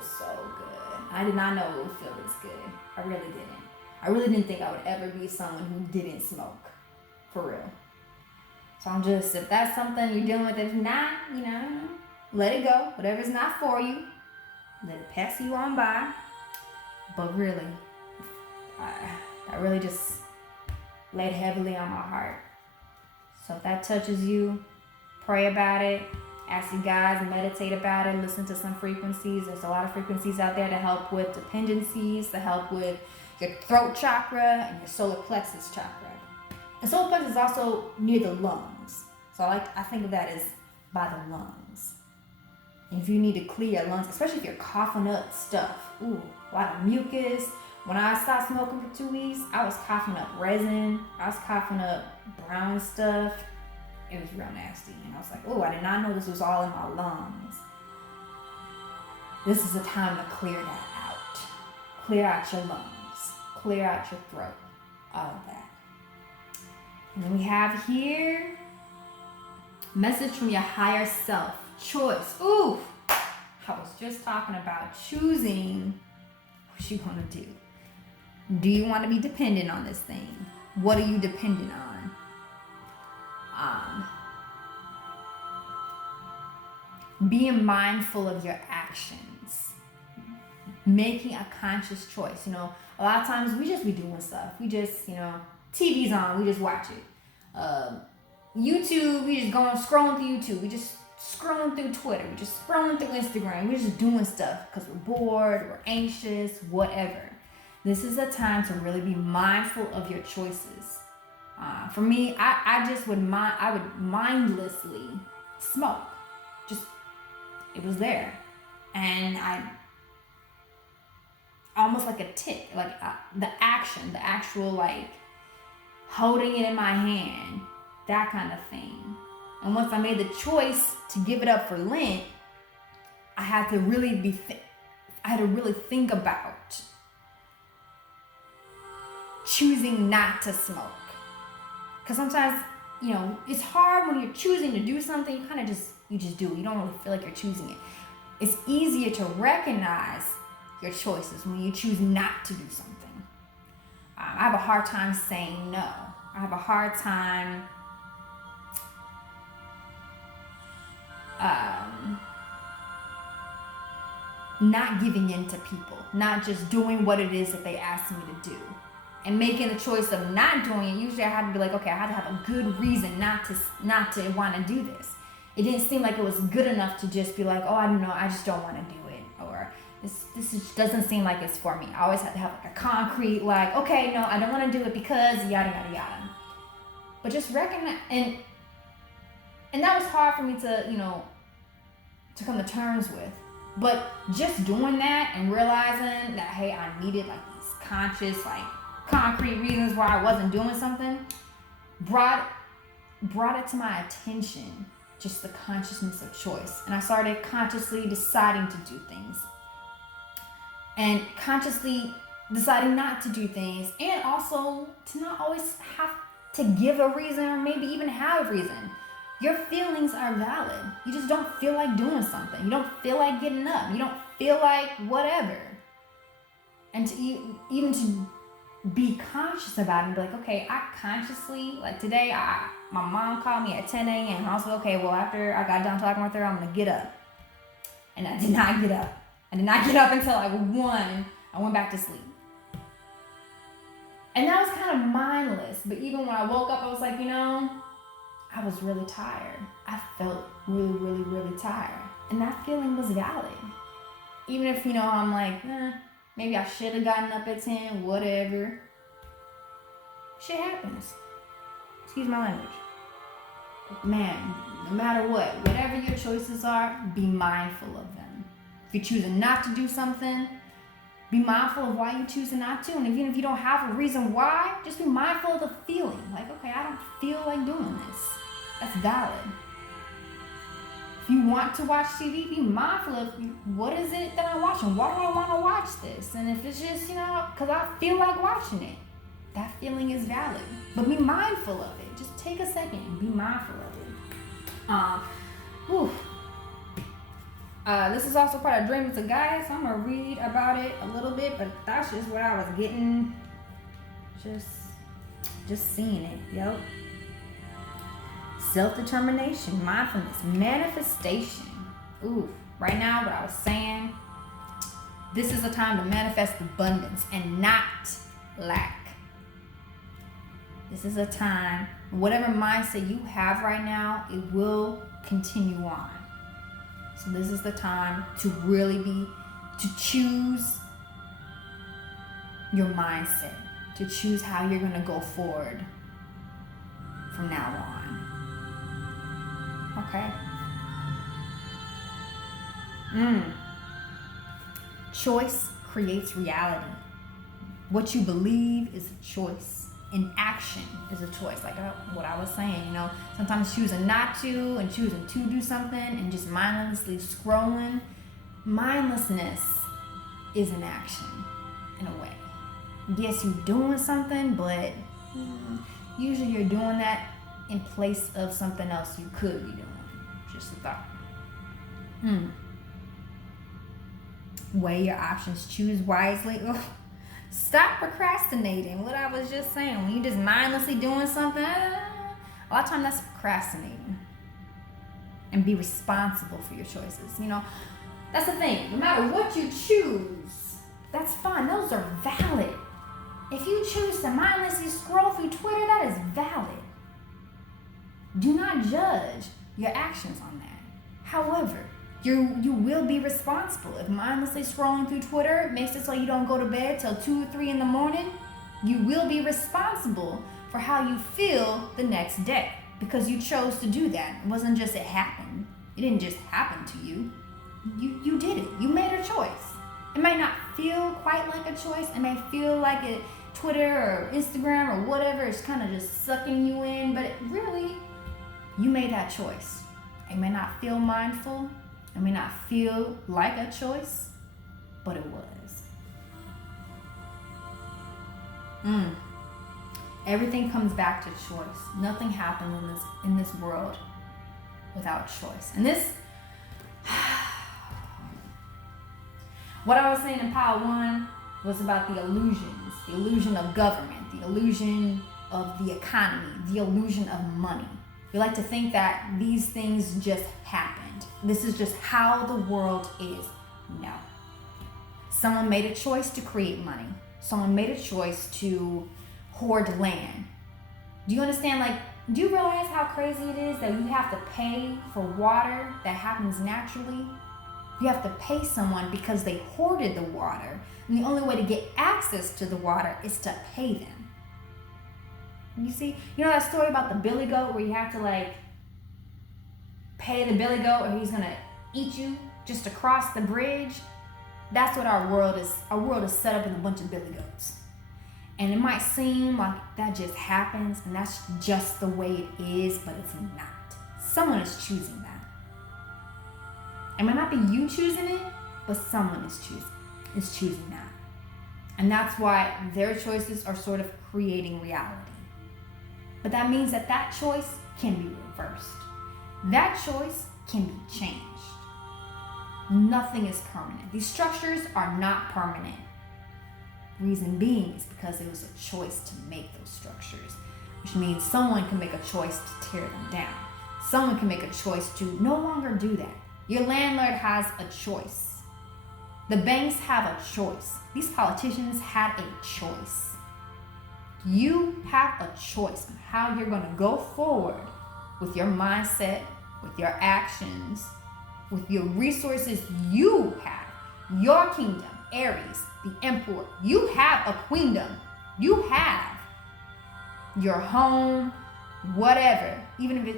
good. I did not know it would feel this good. I really didn't. I really didn't think I would ever be someone who didn't smoke, for real. So I'm just, if that's something you're dealing with, if not, let it go. Whatever's not for you, let it pass you on by. But really, I really just laid heavily on my heart. So if that touches you, pray about it. Ask you guys, meditate about it. Listen to some frequencies. There's a lot of frequencies out there to help with dependencies, to help with your throat chakra and your solar plexus chakra. And solar plexus is also near the lungs. So I think of that as by the lungs. And if you need to clear your lungs, especially if you're coughing up stuff, a lot of mucus. When I stopped smoking for 2 weeks, I was coughing up resin. I was coughing up brown stuff. It was real nasty. And I was like, I did not know this was all in my lungs. This is the time to clear that out. Clear out your lungs. Clear out your throat. All of that. And then we have here, message from your higher self. Choice. I was just talking about choosing what you're going to do. Do you want to be dependent on this thing? What are you dependent on? Being mindful of your actions. Making a conscious choice. A lot of times we just be doing stuff. We just, TV's on, we just watch it. YouTube, we just going scrolling through YouTube. We just scrolling through Twitter. We just scrolling through Instagram. We're just doing stuff because we're bored, we're anxious, whatever. This is a time to really be mindful of your choices. For me, I would mindlessly smoke. It was there. And I almost like a tick, like the actual like holding it in my hand, that kind of thing. And once I made the choice to give it up for Lent, I had to really think about choosing not to smoke. Because sometimes, it's hard when you're choosing to do something, you just do it. You don't really feel like you're choosing it. It's easier to recognize your choices when you choose not to do something. I have a hard time saying no. I have a hard time not giving in to people, not just doing what it is that they ask me to do. And making the choice of not doing it, usually I had to be like, okay, I had to have a good reason not to want to do this. It didn't seem like it was good enough to just be like, I don't know, I just don't want to do it. Or this doesn't seem like it's for me. I always had to have like a concrete, like, okay, no, I don't want to do it because yada, yada, yada. But just recognize, and that was hard for me to come to terms with. But just doing that and realizing that, hey, I needed like these conscious, like concrete reasons why I wasn't doing something, brought it to my attention, just the consciousness of choice. And I started consciously deciding to do things. And consciously deciding not to do things. And also to not always have to give a reason or maybe even have a reason. Your feelings are valid. You just don't feel like doing something. You don't feel like getting up. You don't feel like whatever. And to even to be conscious about it and be like, okay, I consciously, like today, my mom called me at 10 a.m. I was like, okay, well, after I got done talking with her, I'm going to get up. And I did not get up. I did not get up until like 1. I went back to sleep. And that was kind of mindless. But even when I woke up, I was like, I was really tired. I felt really, really, really tired. And that feeling was valid. Even if, I'm like, maybe I should have gotten up at 10, whatever. Shit happens. Excuse my language. But man, no matter whatever your choices are, be mindful of them. If you're choosing not to do something, be mindful of why you're choosing not to. And even if you don't have a reason why, just be mindful of the feeling. Like, okay, I don't feel like doing this. That's valid. If you want to watch TV, be mindful of what is it that I'm watching? Why do I want to watch this? And if it's just, because I feel like watching it, that feeling is valid. But be mindful of it. Just take a second and be mindful of it. This is also part of Dream with a Guy, so I'm going to read about it a little bit, but that's just what I was getting. Just seeing it. Yep. Self-determination, mindfulness, manifestation. Right now, what I was saying, this is a time to manifest abundance and not lack. This is a time, whatever mindset you have right now, it will continue on. So this is the time to really to choose your mindset, to choose how you're going to go forward from now on. Okay? Choice creates reality. What you believe is a choice. And action is a choice. Like what I was saying, sometimes choosing not to and choosing to do something and just mindlessly scrolling. Mindlessness is an action in a way. Yes, you're doing something, but usually you're doing that in place of something else you could be doing. Just a thought. Weigh your options. Choose wisely. Stop procrastinating. What I was just saying. When you're just mindlessly doing something, a lot of times that's procrastinating. And be responsible for your choices. That's the thing. No matter what you choose, that's fine. Those are valid. If you choose to mindlessly scroll through Twitter, that is valid. Do not judge your actions on that. However, you will be responsible. If mindlessly scrolling through Twitter makes it so you don't go to bed till 2 or 3 in the morning, you will be responsible for how you feel the next day because you chose to do that. It wasn't just it happened. It didn't just happen to you. You did it. You made a choice. It might not feel quite like a choice. It may feel like it, Twitter or Instagram or whatever is kind of just sucking you in, but really, you made that choice. It may not feel mindful. It may not feel like a choice, but it was. Everything comes back to choice. Nothing happens in this world without choice. And this, what I was saying in Power 1 was about the illusion of government, the illusion of the economy, the illusion of money. We like to think that these things just happened. This is just how the world is. No. Someone made a choice to create money. Someone made a choice to hoard land. Do you understand? Do you realize how crazy it is that you have to pay for water that happens naturally? You have to pay someone because they hoarded the water. And the only way to get access to the water is to pay them. You see, that story about the billy goat where you have to pay the billy goat or he's gonna eat you just to cross the bridge? That's what our world is. Our world is set up in a bunch of billy goats. And it might seem like that just happens and that's just the way it is, but it's not. Someone is choosing that. It might not be you choosing it, but someone is choosing that. And that's why their choices are sort of creating reality. But that means that choice can be reversed. That choice can be changed. Nothing is permanent. These structures are not permanent. Reason being is because it was a choice to make those structures, which means someone can make a choice to tear them down. Someone can make a choice to no longer do that. Your landlord has a choice. The banks have a choice. These politicians had a choice. You have a choice on how you're going to go forward with your mindset, with your actions, with your resources you have. Your kingdom, Aries, the emperor. You have a queendom. You have your home, whatever. Even if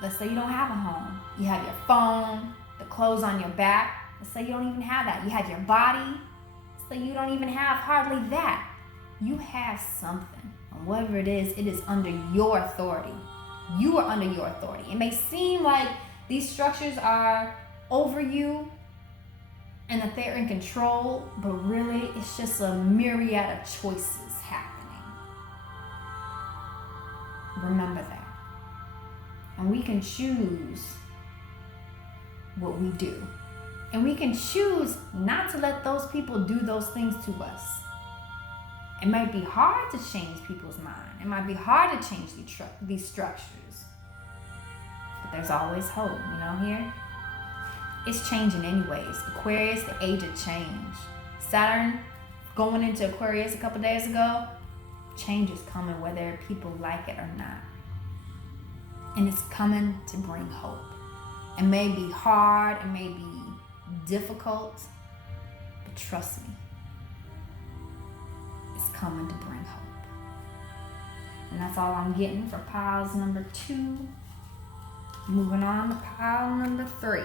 let's say you don't have a home. You have your phone, the clothes on your back. Let's say you don't even have that. You have your body. Let's say you don't even have hardly that. You have something. And whatever it is under your authority. You are under your authority. It may seem like these structures are over you and that they're in control, but really it's just a myriad of choices happening. Remember that. And we can choose what we do. And we can choose not to let those people do those things to us. It might be hard to change people's mind. It might be hard to change these structures. But there's always hope, here. It's changing anyways. Aquarius, the age of change. Saturn going into Aquarius a couple days ago. Change is coming whether people like it or not. And it's coming to bring hope. It may be hard, it may be difficult, but trust me, it's coming to bring hope. And that's all I'm getting for piles number 2. Moving on to pile number 3.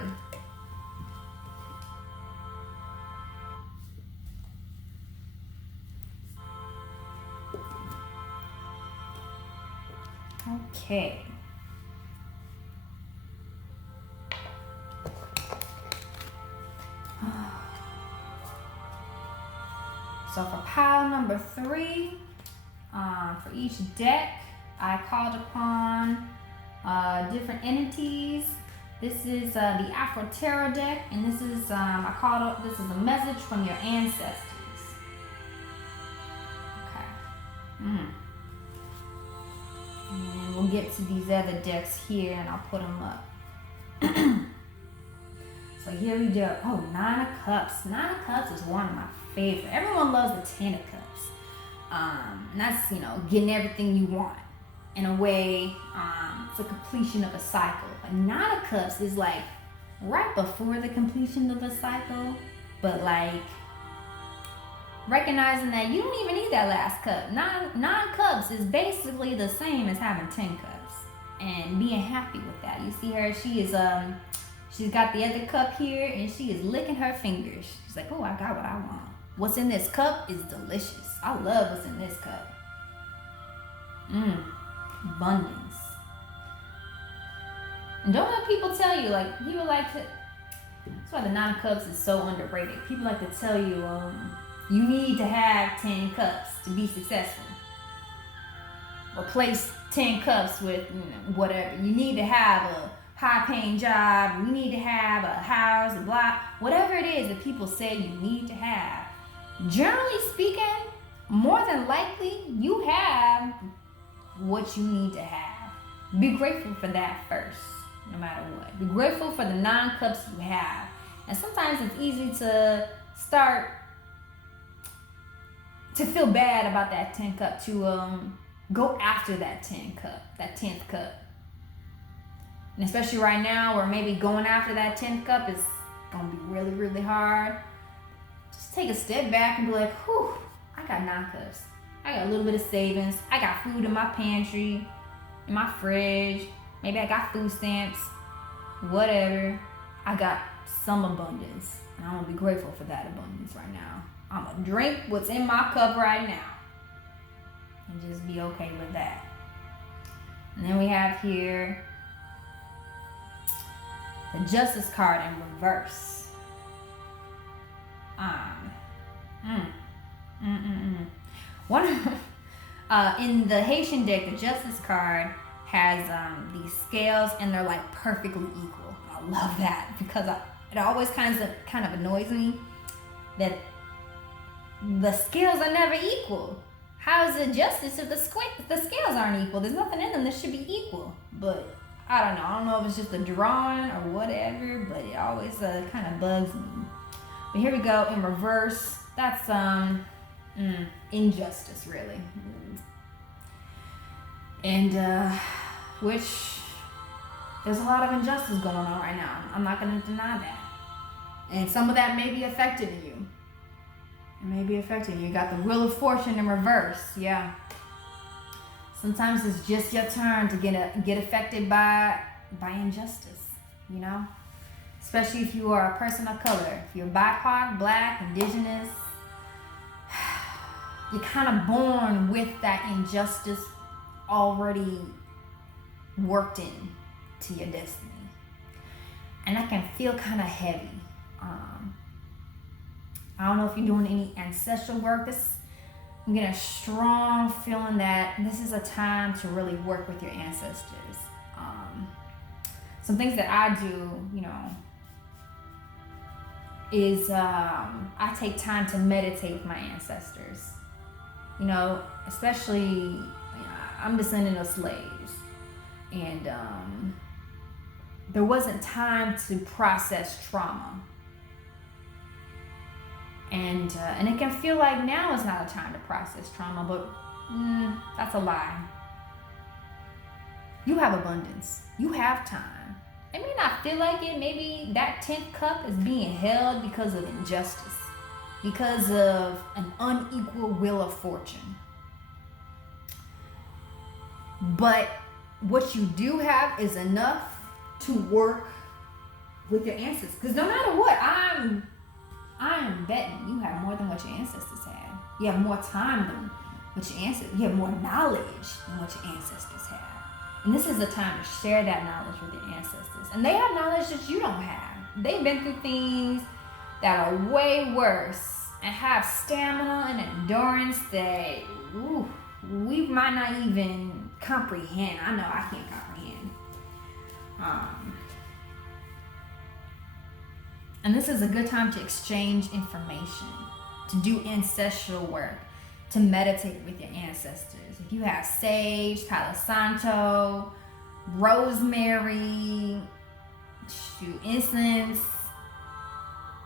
Okay. So for pile number 3, for each deck, I called upon different entities. This is the Afro Tarot deck, and this is this is a message from your ancestors. Okay. And we'll get to these other decks here, and I'll put them up. So here we go. Oh, 9 of Cups. 9 of Cups is one of my favorite. Everyone loves the 10 of Cups. And that's, getting everything you want. In a way, it's a completion of a cycle. But 9 of Cups is like right before the completion of a cycle. But like recognizing that you don't even need that last cup. 9 cups is basically the same as having 10 cups. And being happy with that. You see her, she's got the other cup here, and she is licking her fingers. She's like, oh, I got what I want. What's in this cup is delicious. I love what's in this cup. Abundance. And don't let people tell you, people like to, that's why the 9 of Cups is so underrated. People like to tell you, you need to have 10 cups to be successful. Replace 10 cups with, whatever. You need to have a high-paying job, you need to have a house, a block, whatever it is that people say you need to have. Generally speaking, more than likely, you have what you need to have. Be grateful for that first, no matter what. Be grateful for the 9 cups you have. And sometimes it's easy to start to feel bad about that 10 cup, to go after that 10 cup, that 10th cup. And especially right now, where maybe going after that 10th cup is going to be really, really hard. Just take a step back and be like, whew, I got 9 cups. I got a little bit of savings. I got food in my pantry, in my fridge. Maybe I got food stamps, whatever. I got some abundance. And I'm going to be grateful for that abundance right now. I'm going to drink what's in my cup right now. And just be okay with that. And then we have here the Justice card in reverse. One in the Haitian deck, the Justice card has these scales, and they're like perfectly equal. I love that because it always kind of annoys me that the scales are never equal. How is it justice if the scales aren't equal? There's nothing in them that should be equal. But I don't know. I don't know if it's just a drawing or whatever, but it always kind of bugs me. But here we go in reverse. That's injustice, really. And which there's a lot of injustice going on right now. I'm not going to deny that. And some of that may be affecting you. It may be affecting you. You got the Wheel of Fortune in reverse. Yeah. Sometimes it's just your turn to get affected by injustice, Especially if you are a person of color. If you're BIPOC, Black, Indigenous, you're kind of born with that injustice already worked in to your destiny. and that can feel kind of heavy. I don't know if you're doing any ancestral work. I'm getting a strong feeling that this is a time to really work with your ancestors. Some things that I do, is I take time to meditate with my ancestors. Especially, I'm descendant of slaves, and there wasn't time to process trauma. And it can feel like now is not a time to process trauma, but that's a lie. You have abundance. You have time. It may not feel like it. Maybe that 10th cup is being held because of injustice, because of an unequal wheel of fortune. But what you do have is enough to work with your ancestors. Because no matter what, I'm betting you have more than what your ancestors had. You have more time than what your ancestors. You have more knowledge than what your ancestors had. And this is the time to share that knowledge with your ancestors. And they have knowledge that you don't have. They've been through things that are way worse and have stamina and endurance that we might not even comprehend. I know I can't comprehend. And this is a good time to exchange information, to do ancestral work, to meditate with your ancestors. If you have sage, Palo Santo, rosemary, incense,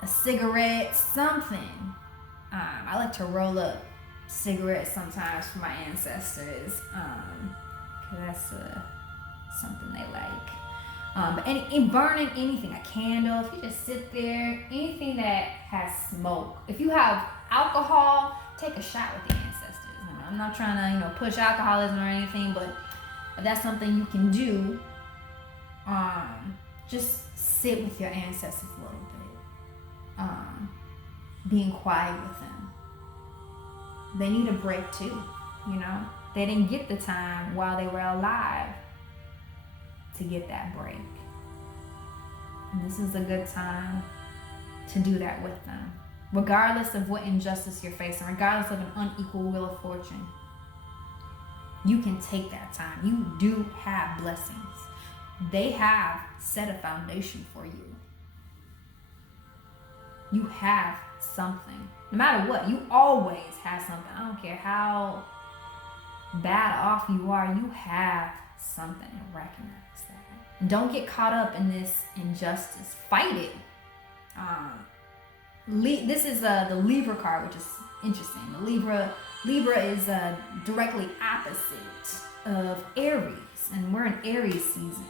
a cigarette, something. I like to roll up cigarettes sometimes for my ancestors, because that's something they like. And burning anything, a candle, if you just sit there, anything that has smoke. If you have alcohol, take a shot with your ancestors. I'm not trying to, push alcoholism or anything, but if that's something you can do, just sit with your ancestors a little bit. Being quiet with them. They need a break too, They didn't get the time while they were alive to get that break. And this is a good time to do that with them. Regardless of what injustice you're facing, regardless of an unequal wheel of fortune, you can take that time. You do have blessings. They have set a foundation for you. You have something. No matter what, you always have something. I don't care how bad off you are, you have something, and recognize that. And don't get caught up in this injustice. Fight it. This is the Libra card, which is interesting. The Libra is directly opposite of Aries, and we're in Aries season.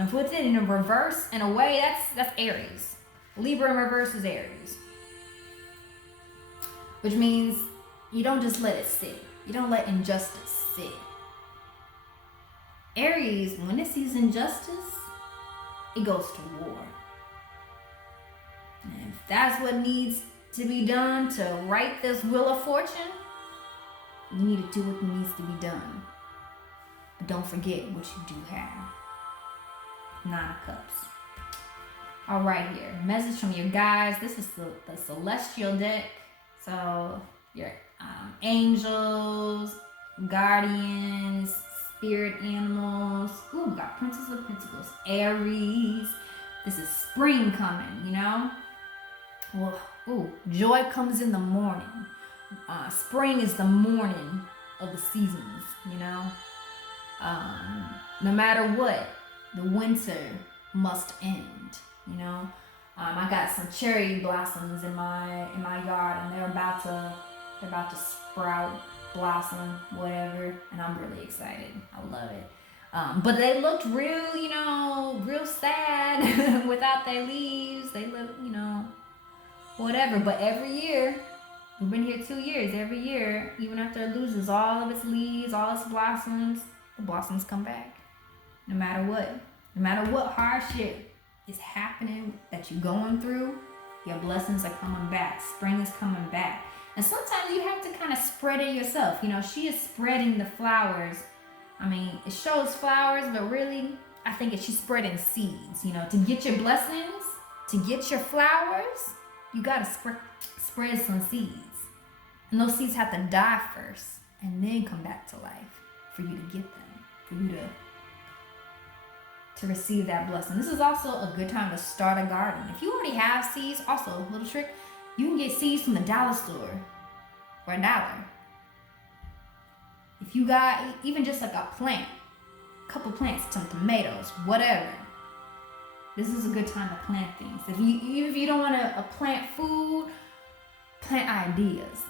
If with it in reverse, in a way, that's Aries. Libra in reverse is Aries, which means you don't just let it sit. You don't let injustice sit. Aries, when it sees injustice, it goes to war. And if that's what needs to be done to right this wheel of fortune, you need to do what needs to be done. But don't forget what you do have. 9 of Cups. All right, here. Message from your guides. This is the Celestial deck. So your angels, guardians, spirit animals. Ooh, we got Princess of Pentacles. Aries. This is spring coming, Well, joy comes in the morning. Spring is the morning of the seasons, No matter what, the winter must end, I got some cherry blossoms in my yard, and they're about to sprout, blossom, whatever, and I'm really excited. I love it. But they looked real sad without their leaves. They look, whatever. But every year, we've been here 2 years. Every year, even after it loses all of its leaves, all its blossoms, the blossoms come back. No matter what hardship is happening that you're going through, your blessings are coming back. Spring is coming back. And sometimes you have to kind of spread it yourself. She is spreading the flowers. I mean, it shows flowers, but really I think she's spreading seeds. You know, to get your blessings, to get your flowers, you gotta spread some seeds. And those seeds have to die first and then come back to life for you to get them, for you to receive that blessing. This is also a good time to start a garden. If you already have seeds, also, little trick, you can get seeds from the dollar store for $1. If you got even just like a plant, a couple plants, some tomatoes, whatever, this is a good time to plant things. Even if you don't want to plant food, plant ideas.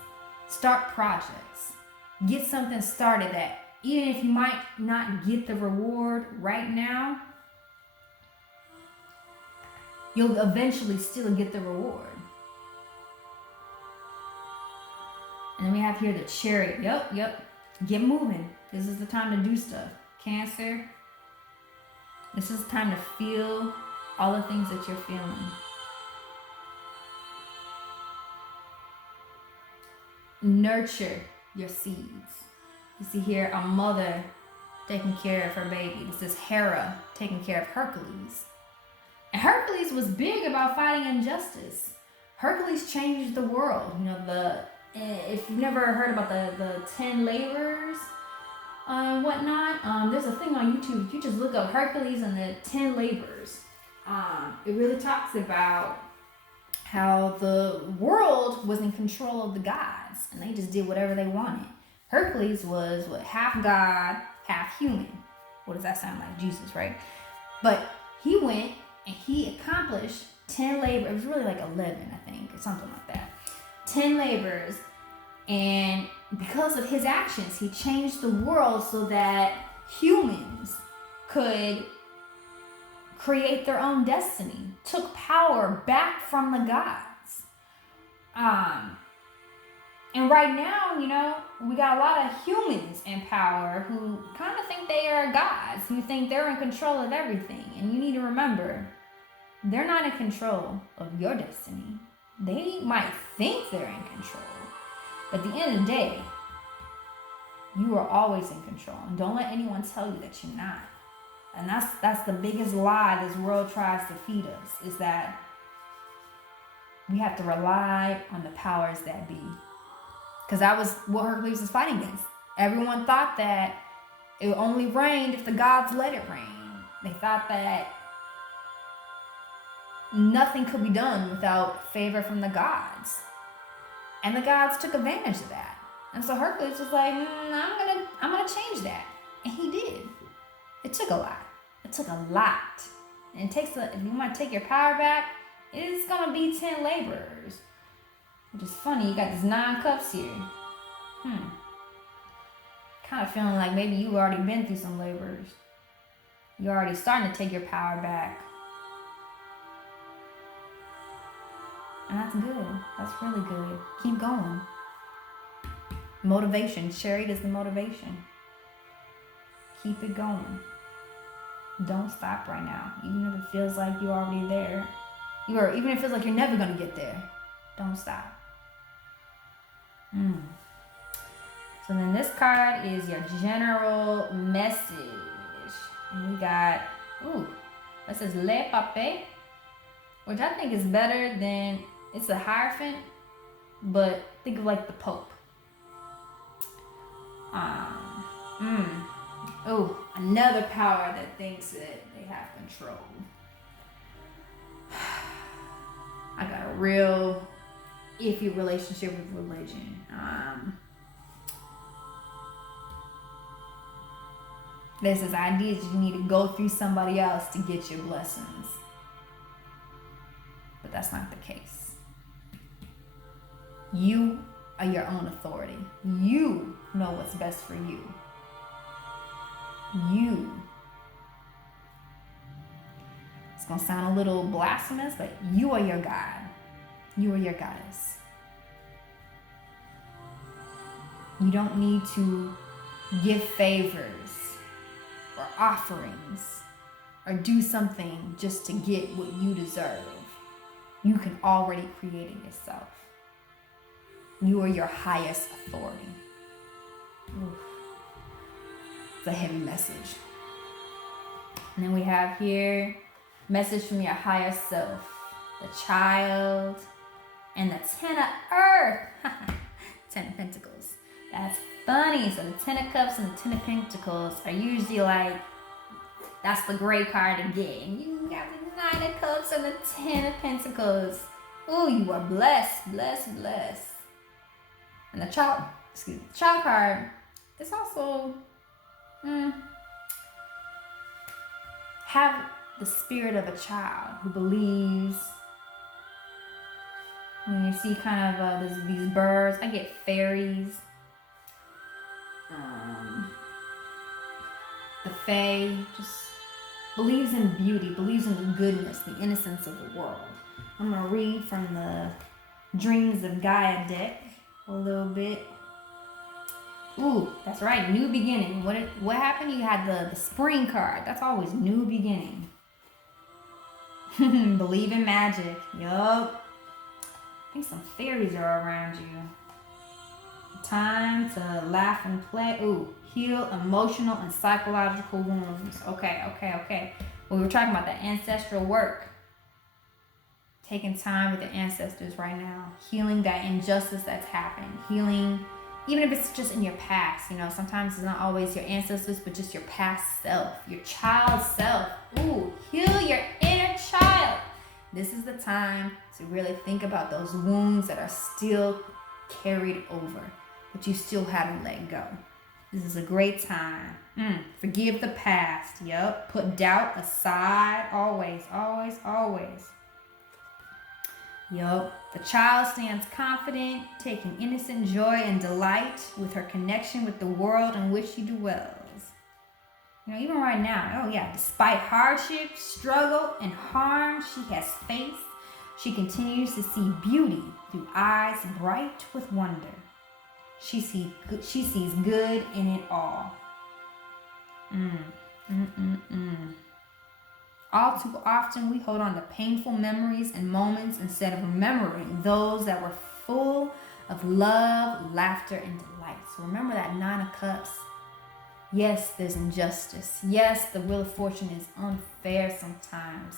Start projects. Get something started that even if you might not get the reward right now, you'll eventually still get the reward. And then we have here the Chariot. Yep. Get moving. This is the time to do stuff. Cancer. This is the time to feel all the things that you're feeling. Nurture your seeds. You see here a mother taking care of her baby. This is Hera taking care of Hercules. And Hercules was big about fighting injustice. Hercules changed the world. You know, if you've never heard about the 10 laborers and whatnot, there's a thing on YouTube. If you just look up Hercules and the 10 laborers, it really talks about how the world was in control of the gods and they just did whatever they wanted. Hercules was half God, half human. What does that sound like? Jesus, right? But he went and he accomplished 10 labors. It was really like 11, I think, or something like that. 10 labors. And because of his actions, he changed the world so that humans could create their own destiny, took power back from the gods. And right now, you know, we got a lot of humans in power who kind of think they are gods, who think they're in control of everything. And you need to remember, they're not in control of your destiny. They might think they're in control. But at the end of the day, you are always in control. And don't let anyone tell you that you're not. And that's the biggest lie this world tries to feed us, is that we have to rely on the powers that be. Because that was what Hercules was fighting against. Everyone thought that it only rained if the gods let it rain. They thought that nothing could be done without favor from the gods. And the gods took advantage of that. And so Hercules was like, I'm gonna change that. And he did. It took a lot. It took a lot. And it takes if you want to take your power back, it's gonna be 10 laborers. Which is funny, you got these 9 cups here. Kind of feeling like maybe you've already been through some labors. You're already starting to take your power back. And that's good. That's really good. Keep going. Motivation. Chariot is the motivation. Keep it going. Don't stop right now. Even if it feels like you're already there. Even if it feels like you're never going to get there. Don't stop. So then this card is your general message. And we got, that says Le Pape, which I think is better than, it's a Hierophant, but think of like the Pope. Another power that thinks that they have control. I got a real iffy relationship with religion. There's this idea that you need to go through somebody else to get your blessings. But that's not the case. You are your own authority. You know what's best for you. It's going to sound a little blasphemous, but you are your God. You are your goddess. You don't need to give favors or offerings or do something just to get what you deserve. You can already create it yourself. You are your highest authority. Oof. It's a heavy message. And then we have here, message from your higher self, the child, and the Ten of Earth. 10 of Pentacles. That's funny. So the Ten of Cups and the Ten of Pentacles are usually like, that's the great card to get. And you got the Nine of Cups and the Ten of Pentacles. Oh, you are blessed, blessed, blessed. And the child card is also have the spirit of a child who believes. When you see kind of these birds, I get fairies. The fae just believes in beauty, believes in the goodness, the innocence of the world. I'm going to read from the Dreams of Gaia deck a little bit. Ooh, that's right, new beginning. What happened? You had the spring card. That's always new beginning. Believe in magic. Yup. I think some fairies are around you. Time to laugh and play. Ooh, heal emotional and psychological wounds. Okay. Well, we were talking about the ancestral work. Taking time with the ancestors right now. Healing that injustice that's happened. Healing, even if it's just in your past. You know, sometimes it's not always your ancestors, but just your past self. Your child self. Ooh, heal your inner child. This is the time to really think about those wounds that are still carried over, but you still haven't let go. This is a great time. Forgive the past. Yup. Put doubt aside. Always. Yup. The child stands confident, taking innocent joy and delight with her connection with the world in which she dwells. You know, even right now, despite hardship, struggle, and harm she has faced, she continues to see beauty through eyes bright with wonder. She sees good in it all. All too often, we hold on to painful memories and moments instead of remembering those that were full of love, laughter, and delight. So remember that Nine of Cups. Yes, there's injustice. Yes, the Wheel of Fortune is unfair sometimes.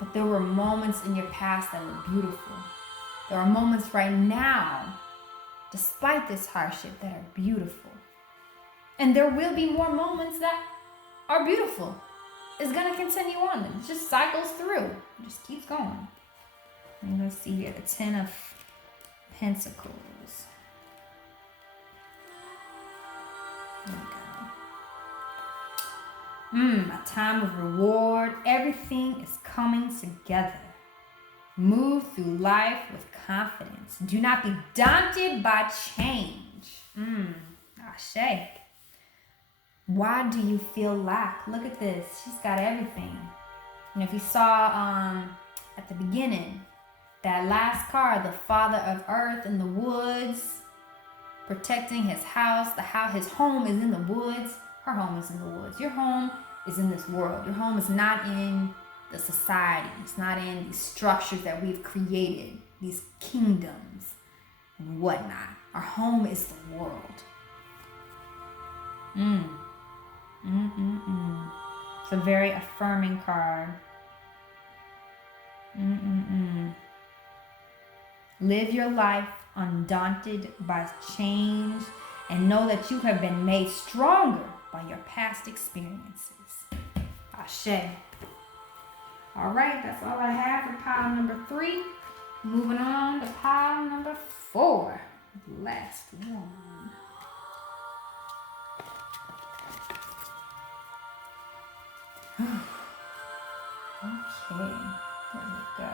But there were moments in your past that were beautiful. There are moments right now, despite this hardship, that are beautiful. And there will be more moments that are beautiful. It's going to continue on. It just cycles through. It just keeps going. And let's see here, the Ten of Pentacles. There we go. A time of reward. Everything is coming together. Move through life with confidence. Do not be daunted by change. Ashe. Why do you feel lack? Look at this. She's got everything. And if you saw at the beginning, that last card, the Father of Earth in the woods, protecting his house. His home is in the woods. Her home is in the woods. Your home is in this world. Your home is not in the society. It's not in these structures that we've created, these kingdoms and whatnot. Our home is the world. It's a very affirming card. Live your life undaunted by change and know that you have been made stronger by your past experiences. Ashe. All right, that's all I have for pile number 3. Moving on to pile number 4. Last one. Okay, there we go.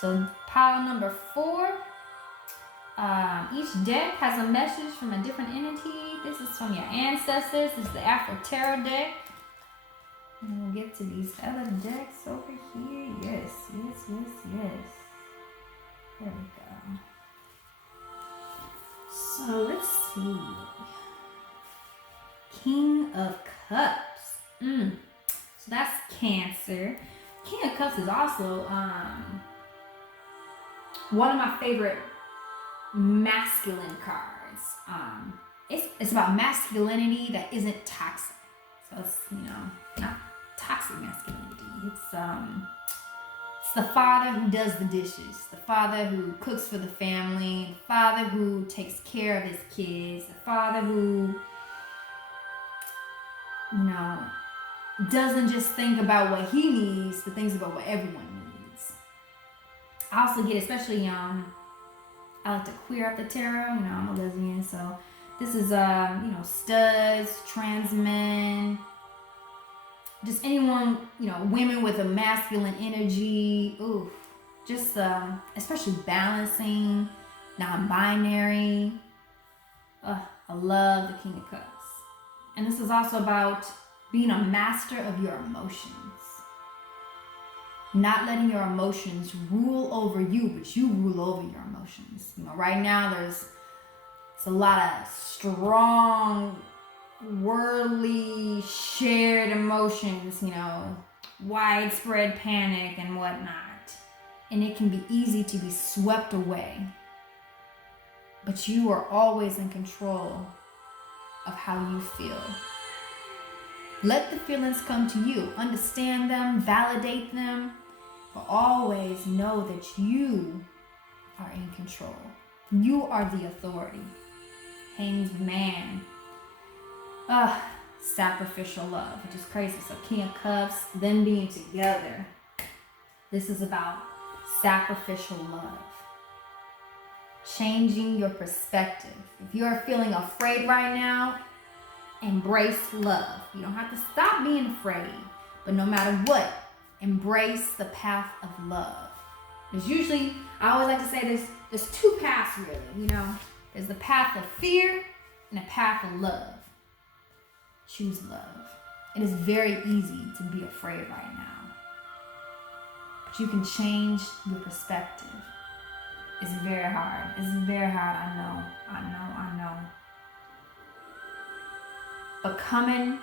So pile number 4, each deck has a message from a different entity. This is from your ancestors. This is the Afro Tarot deck. And we'll get to these other decks over here. Yes. There we go. So let's see. King of Cups. So that's Cancer. King of Cups is also one of my favorite masculine cards. It's about masculinity that isn't toxic. So it's, not toxic masculinity. It's the father who does the dishes, the father who cooks for the family, the father who takes care of his kids, the father who, doesn't just think about what he needs, but thinks about what everyone needs. I also get, especially I like to queer up the tarot. I'm a lesbian, so this is studs, trans men, just anyone, women with a masculine energy. Ooh, just especially balancing, non-binary. I love the King of Cups. And this is also about being a master of your emotions. Not letting your emotions rule over you, but you rule over your emotions. Right now there's a lot of strong, worldly, shared emotions, widespread panic and whatnot. And it can be easy to be swept away. But you are always in control of how you feel. Let the feelings come to you. Understand them, validate them, but always know that you are in control. You are the authority. Hanged man. Sacrificial love, which is crazy. So King of Cups, them being together. This is about sacrificial love. Changing your perspective. If you're feeling afraid right now, embrace love. You don't have to stop being afraid, but no matter what, embrace the path of love. There's usually, I always like to say there's two paths really, There's the path of fear and a path of love. Choose love. It is very easy to be afraid right now, but you can change your perspective. It's very hard. I know. But coming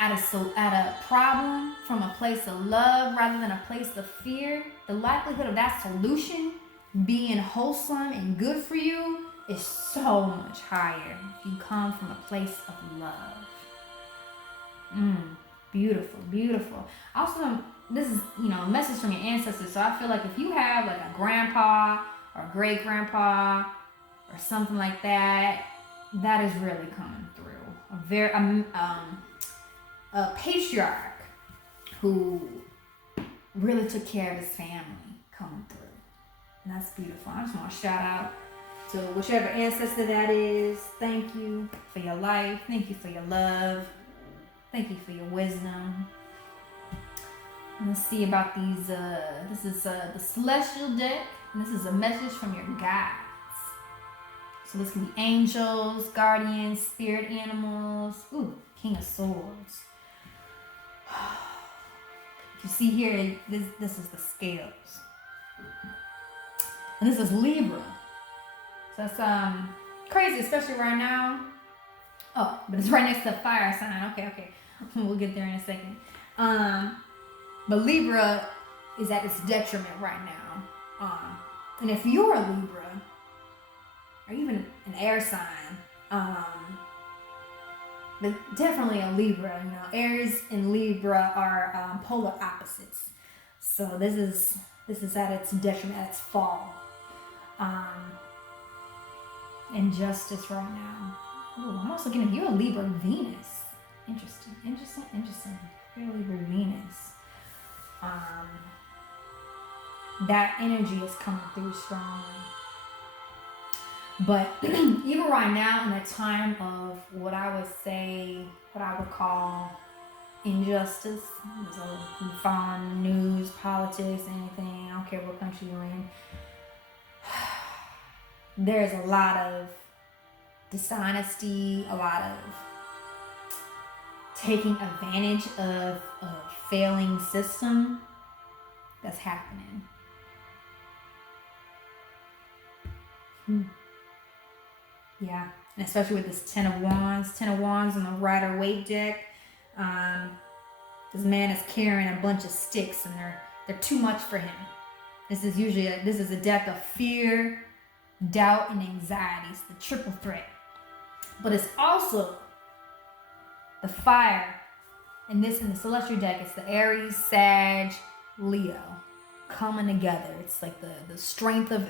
at a problem from a place of love rather than a place of fear, the likelihood of that solution being wholesome and good for you is so much higher if you come from a place of love. Beautiful, beautiful. Also, this is, a message from your ancestors. So I feel like if you have like a grandpa or great grandpa or something like that, that is really coming through. A patriarch who really took care of his family coming through. And that's beautiful. I just want to shout out to whichever ancestor that is. Thank you for your life. Thank you for your love. Thank you for your wisdom. Let's see about these. This is the Celestial deck. And this is a message from your guides. So this can be angels, guardians, spirit animals. Ooh, King of Swords. You see here, this is the scales. And this is Libra. So that's crazy, especially right now. Oh, but it's right next to the fire sign. Okay. We'll get there in a second. But Libra is at its detriment right now. And if you're a Libra, or even an air sign, but definitely a Libra, Aries and Libra are polar opposites. So this is at its detriment, at its fall. Injustice right now. Ooh, I'm also getting, you're a Libra Venus. Interesting. You're a Libra Venus. That energy is coming through strongly. But even right now, in a time of what I would call injustice, so you find news, politics, anything, I don't care what country you're in, there's a lot of dishonesty, a lot of taking advantage of a failing system that's happening. Yeah, and especially with this Ten of Wands on the Rider-Waite deck. This man is carrying a bunch of sticks, and they're too much for him. This is a deck of fear, doubt, and anxiety. It's the triple threat. But it's also The fire, and this in the celestial deck, it's the Aries, Sag, Leo coming together. It's like the strength of,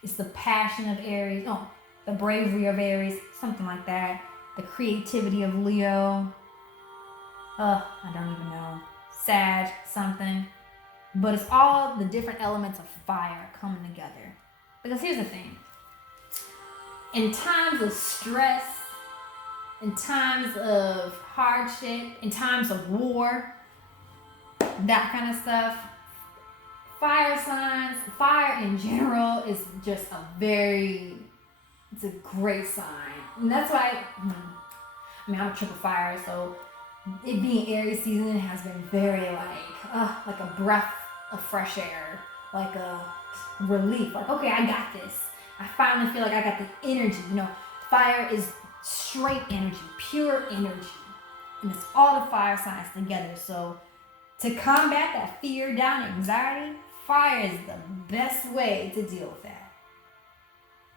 it's the passion of Aries. Oh, the bravery of Aries, something like that. The creativity of Leo. I don't even know. Sag, something. But it's all the different elements of fire coming together. Because here's the thing. In times of stress, in times of hardship, in times of war, that kind of stuff, fire signs, fire in general is just it's a great sign. And that's why, I'm a triple fire, so it being Aries season has been very like a breath of fresh air, like a relief, like, okay, I got this. I finally feel like I got the energy. Fire is straight energy, pure energy. And it's all the fire signs together. So to combat that fear, doubt, anxiety, fire is the best way to deal with that.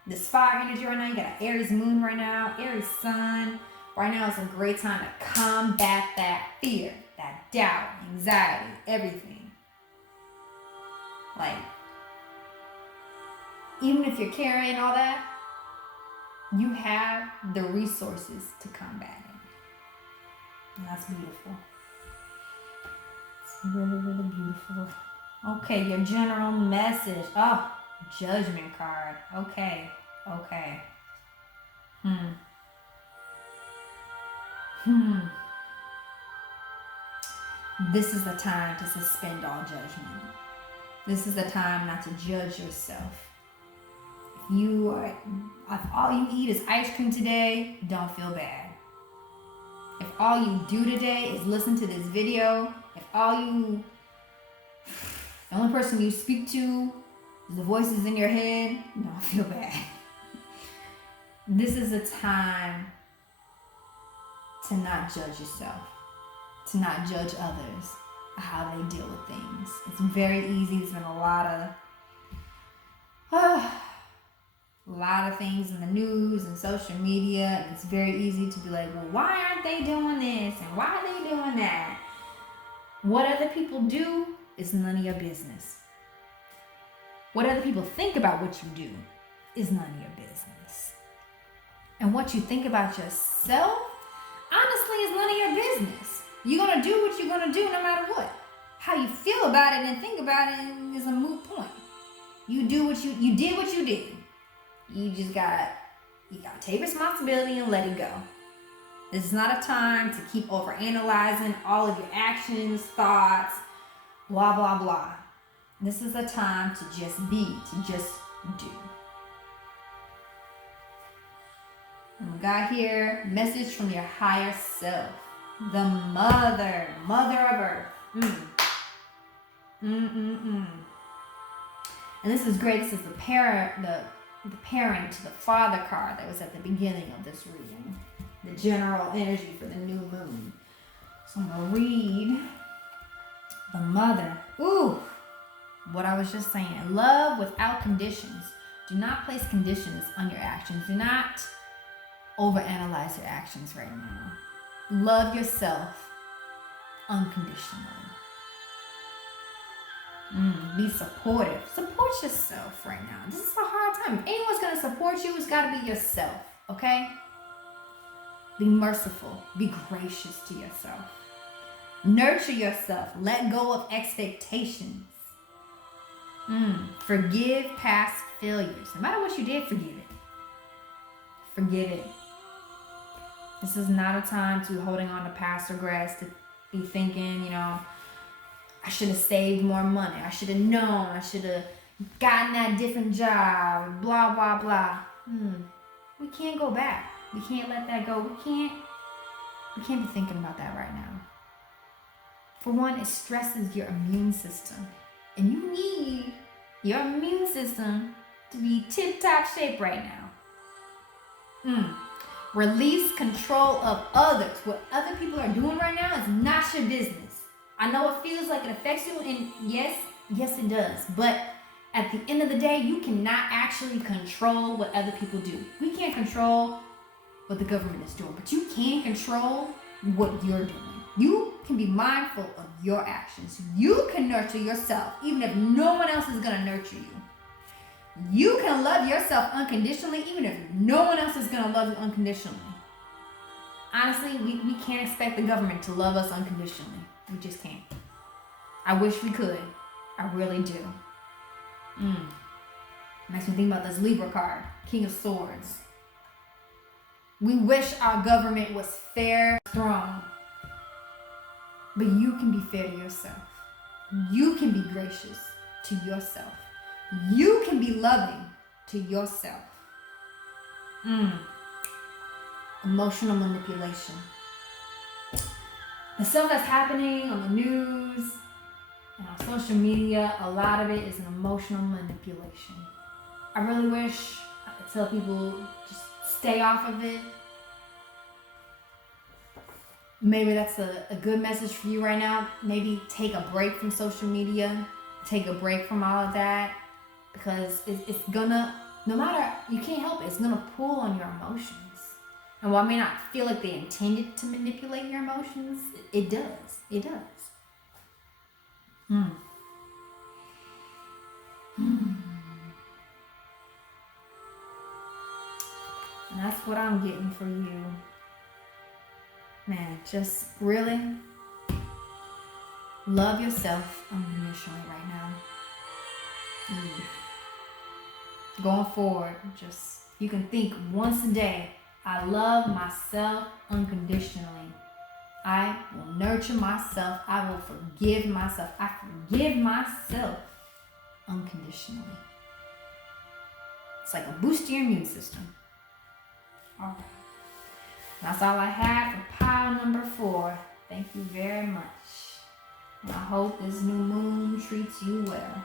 This fire energy right now, you got an Aries moon right now, Aries sun. Right now is a great time to combat that fear, that doubt, anxiety, everything. Like, even if you're carrying all that, you have the resources to combat it. And that's beautiful. It's really, really beautiful. Okay, your general message. Oh, Judgment card. Okay. This is the time to suspend all judgment. This is the time not to judge yourself. If all you eat is ice cream today, don't feel bad. If all you do today is listen to this video, the only person you speak to is the voices in your head, don't feel bad. This is a time to not judge yourself, to not judge others, how they deal with things. It's very easy. There's been a lot of things in the news and social media, and it's very easy to be like, well, why aren't they doing this and why are they doing that? What other people do is none of your business. What other people think about what you do is none of your business. And what you think about yourself, honestly, is none of your business. You're going to do what you're going to do no matter what. How you feel about it and think about it is a moot point. You did what you did. You gotta take responsibility and let it go. This is not a time to keep overanalyzing all of your actions, thoughts, blah, blah, blah. This is a time to just be, to just do. And we got here, message from your higher self. The mother of earth. And this is great. This is the parent to the father card that was at the beginning of this reading. The general energy for the new moon. So I'm going to read the mother. Ooh, what I was just saying. Love without conditions. Do not place conditions on your actions. Do not overanalyze your actions right now. Love yourself unconditionally. Be supportive. Support yourself right now. This is a hard time. If anyone's going to support you, it's got to be yourself, okay? Be merciful. Be gracious to yourself. Nurture yourself. Let go of expectations. Forgive past failures. No matter what you did, forgive it. Forgive it. This is not a time to be holding on to past regrets, to be thinking, I should have saved more money. I should have known. I should have gotten that different job. Blah, blah, blah. We can't go back. We can't let that go. We can't be thinking about that right now. For one, it stresses your immune system. And you need your immune system to be tip-top shape right now. Release control of others. What other people are doing right now is not your business. I know it feels like it affects you, and yes it does. But at the end of the day, you cannot actually control what other people do. We can't control what the government is doing, but you can control what you're doing. You can be mindful of your actions. You can nurture yourself, even if no one else is going to nurture you. You can love yourself unconditionally, even if no one else is going to love you unconditionally. Honestly, we can't expect the government to love us unconditionally. We just can't. I wish we could. I really do. Makes me think about this Libra card, King of Swords. We wish our government was fair, strong. But you can be fair to yourself. You can be gracious to yourself. You can be loving to yourself. Emotional manipulation. The stuff that's happening on the news and on social media, a lot of it is an emotional manipulation. I really wish I could tell people just stay off of it. Maybe that's a good message for you right now. Maybe take a break from social media. Take a break from all of that. Because it's gonna, no matter, you can't help it. It's gonna pull on your emotions. And while I may not feel like they intended to manipulate your emotions, it does. It does. And that's what I'm getting for you. Man, just really love yourself unconditionally right now. Going forward, just you can think once a day, I love myself unconditionally. I will nurture myself. I will forgive myself. I forgive myself unconditionally. It's like a boost to your immune system. All right. That's all I have for pile number 4. Thank you very much. And I hope this new moon treats you well.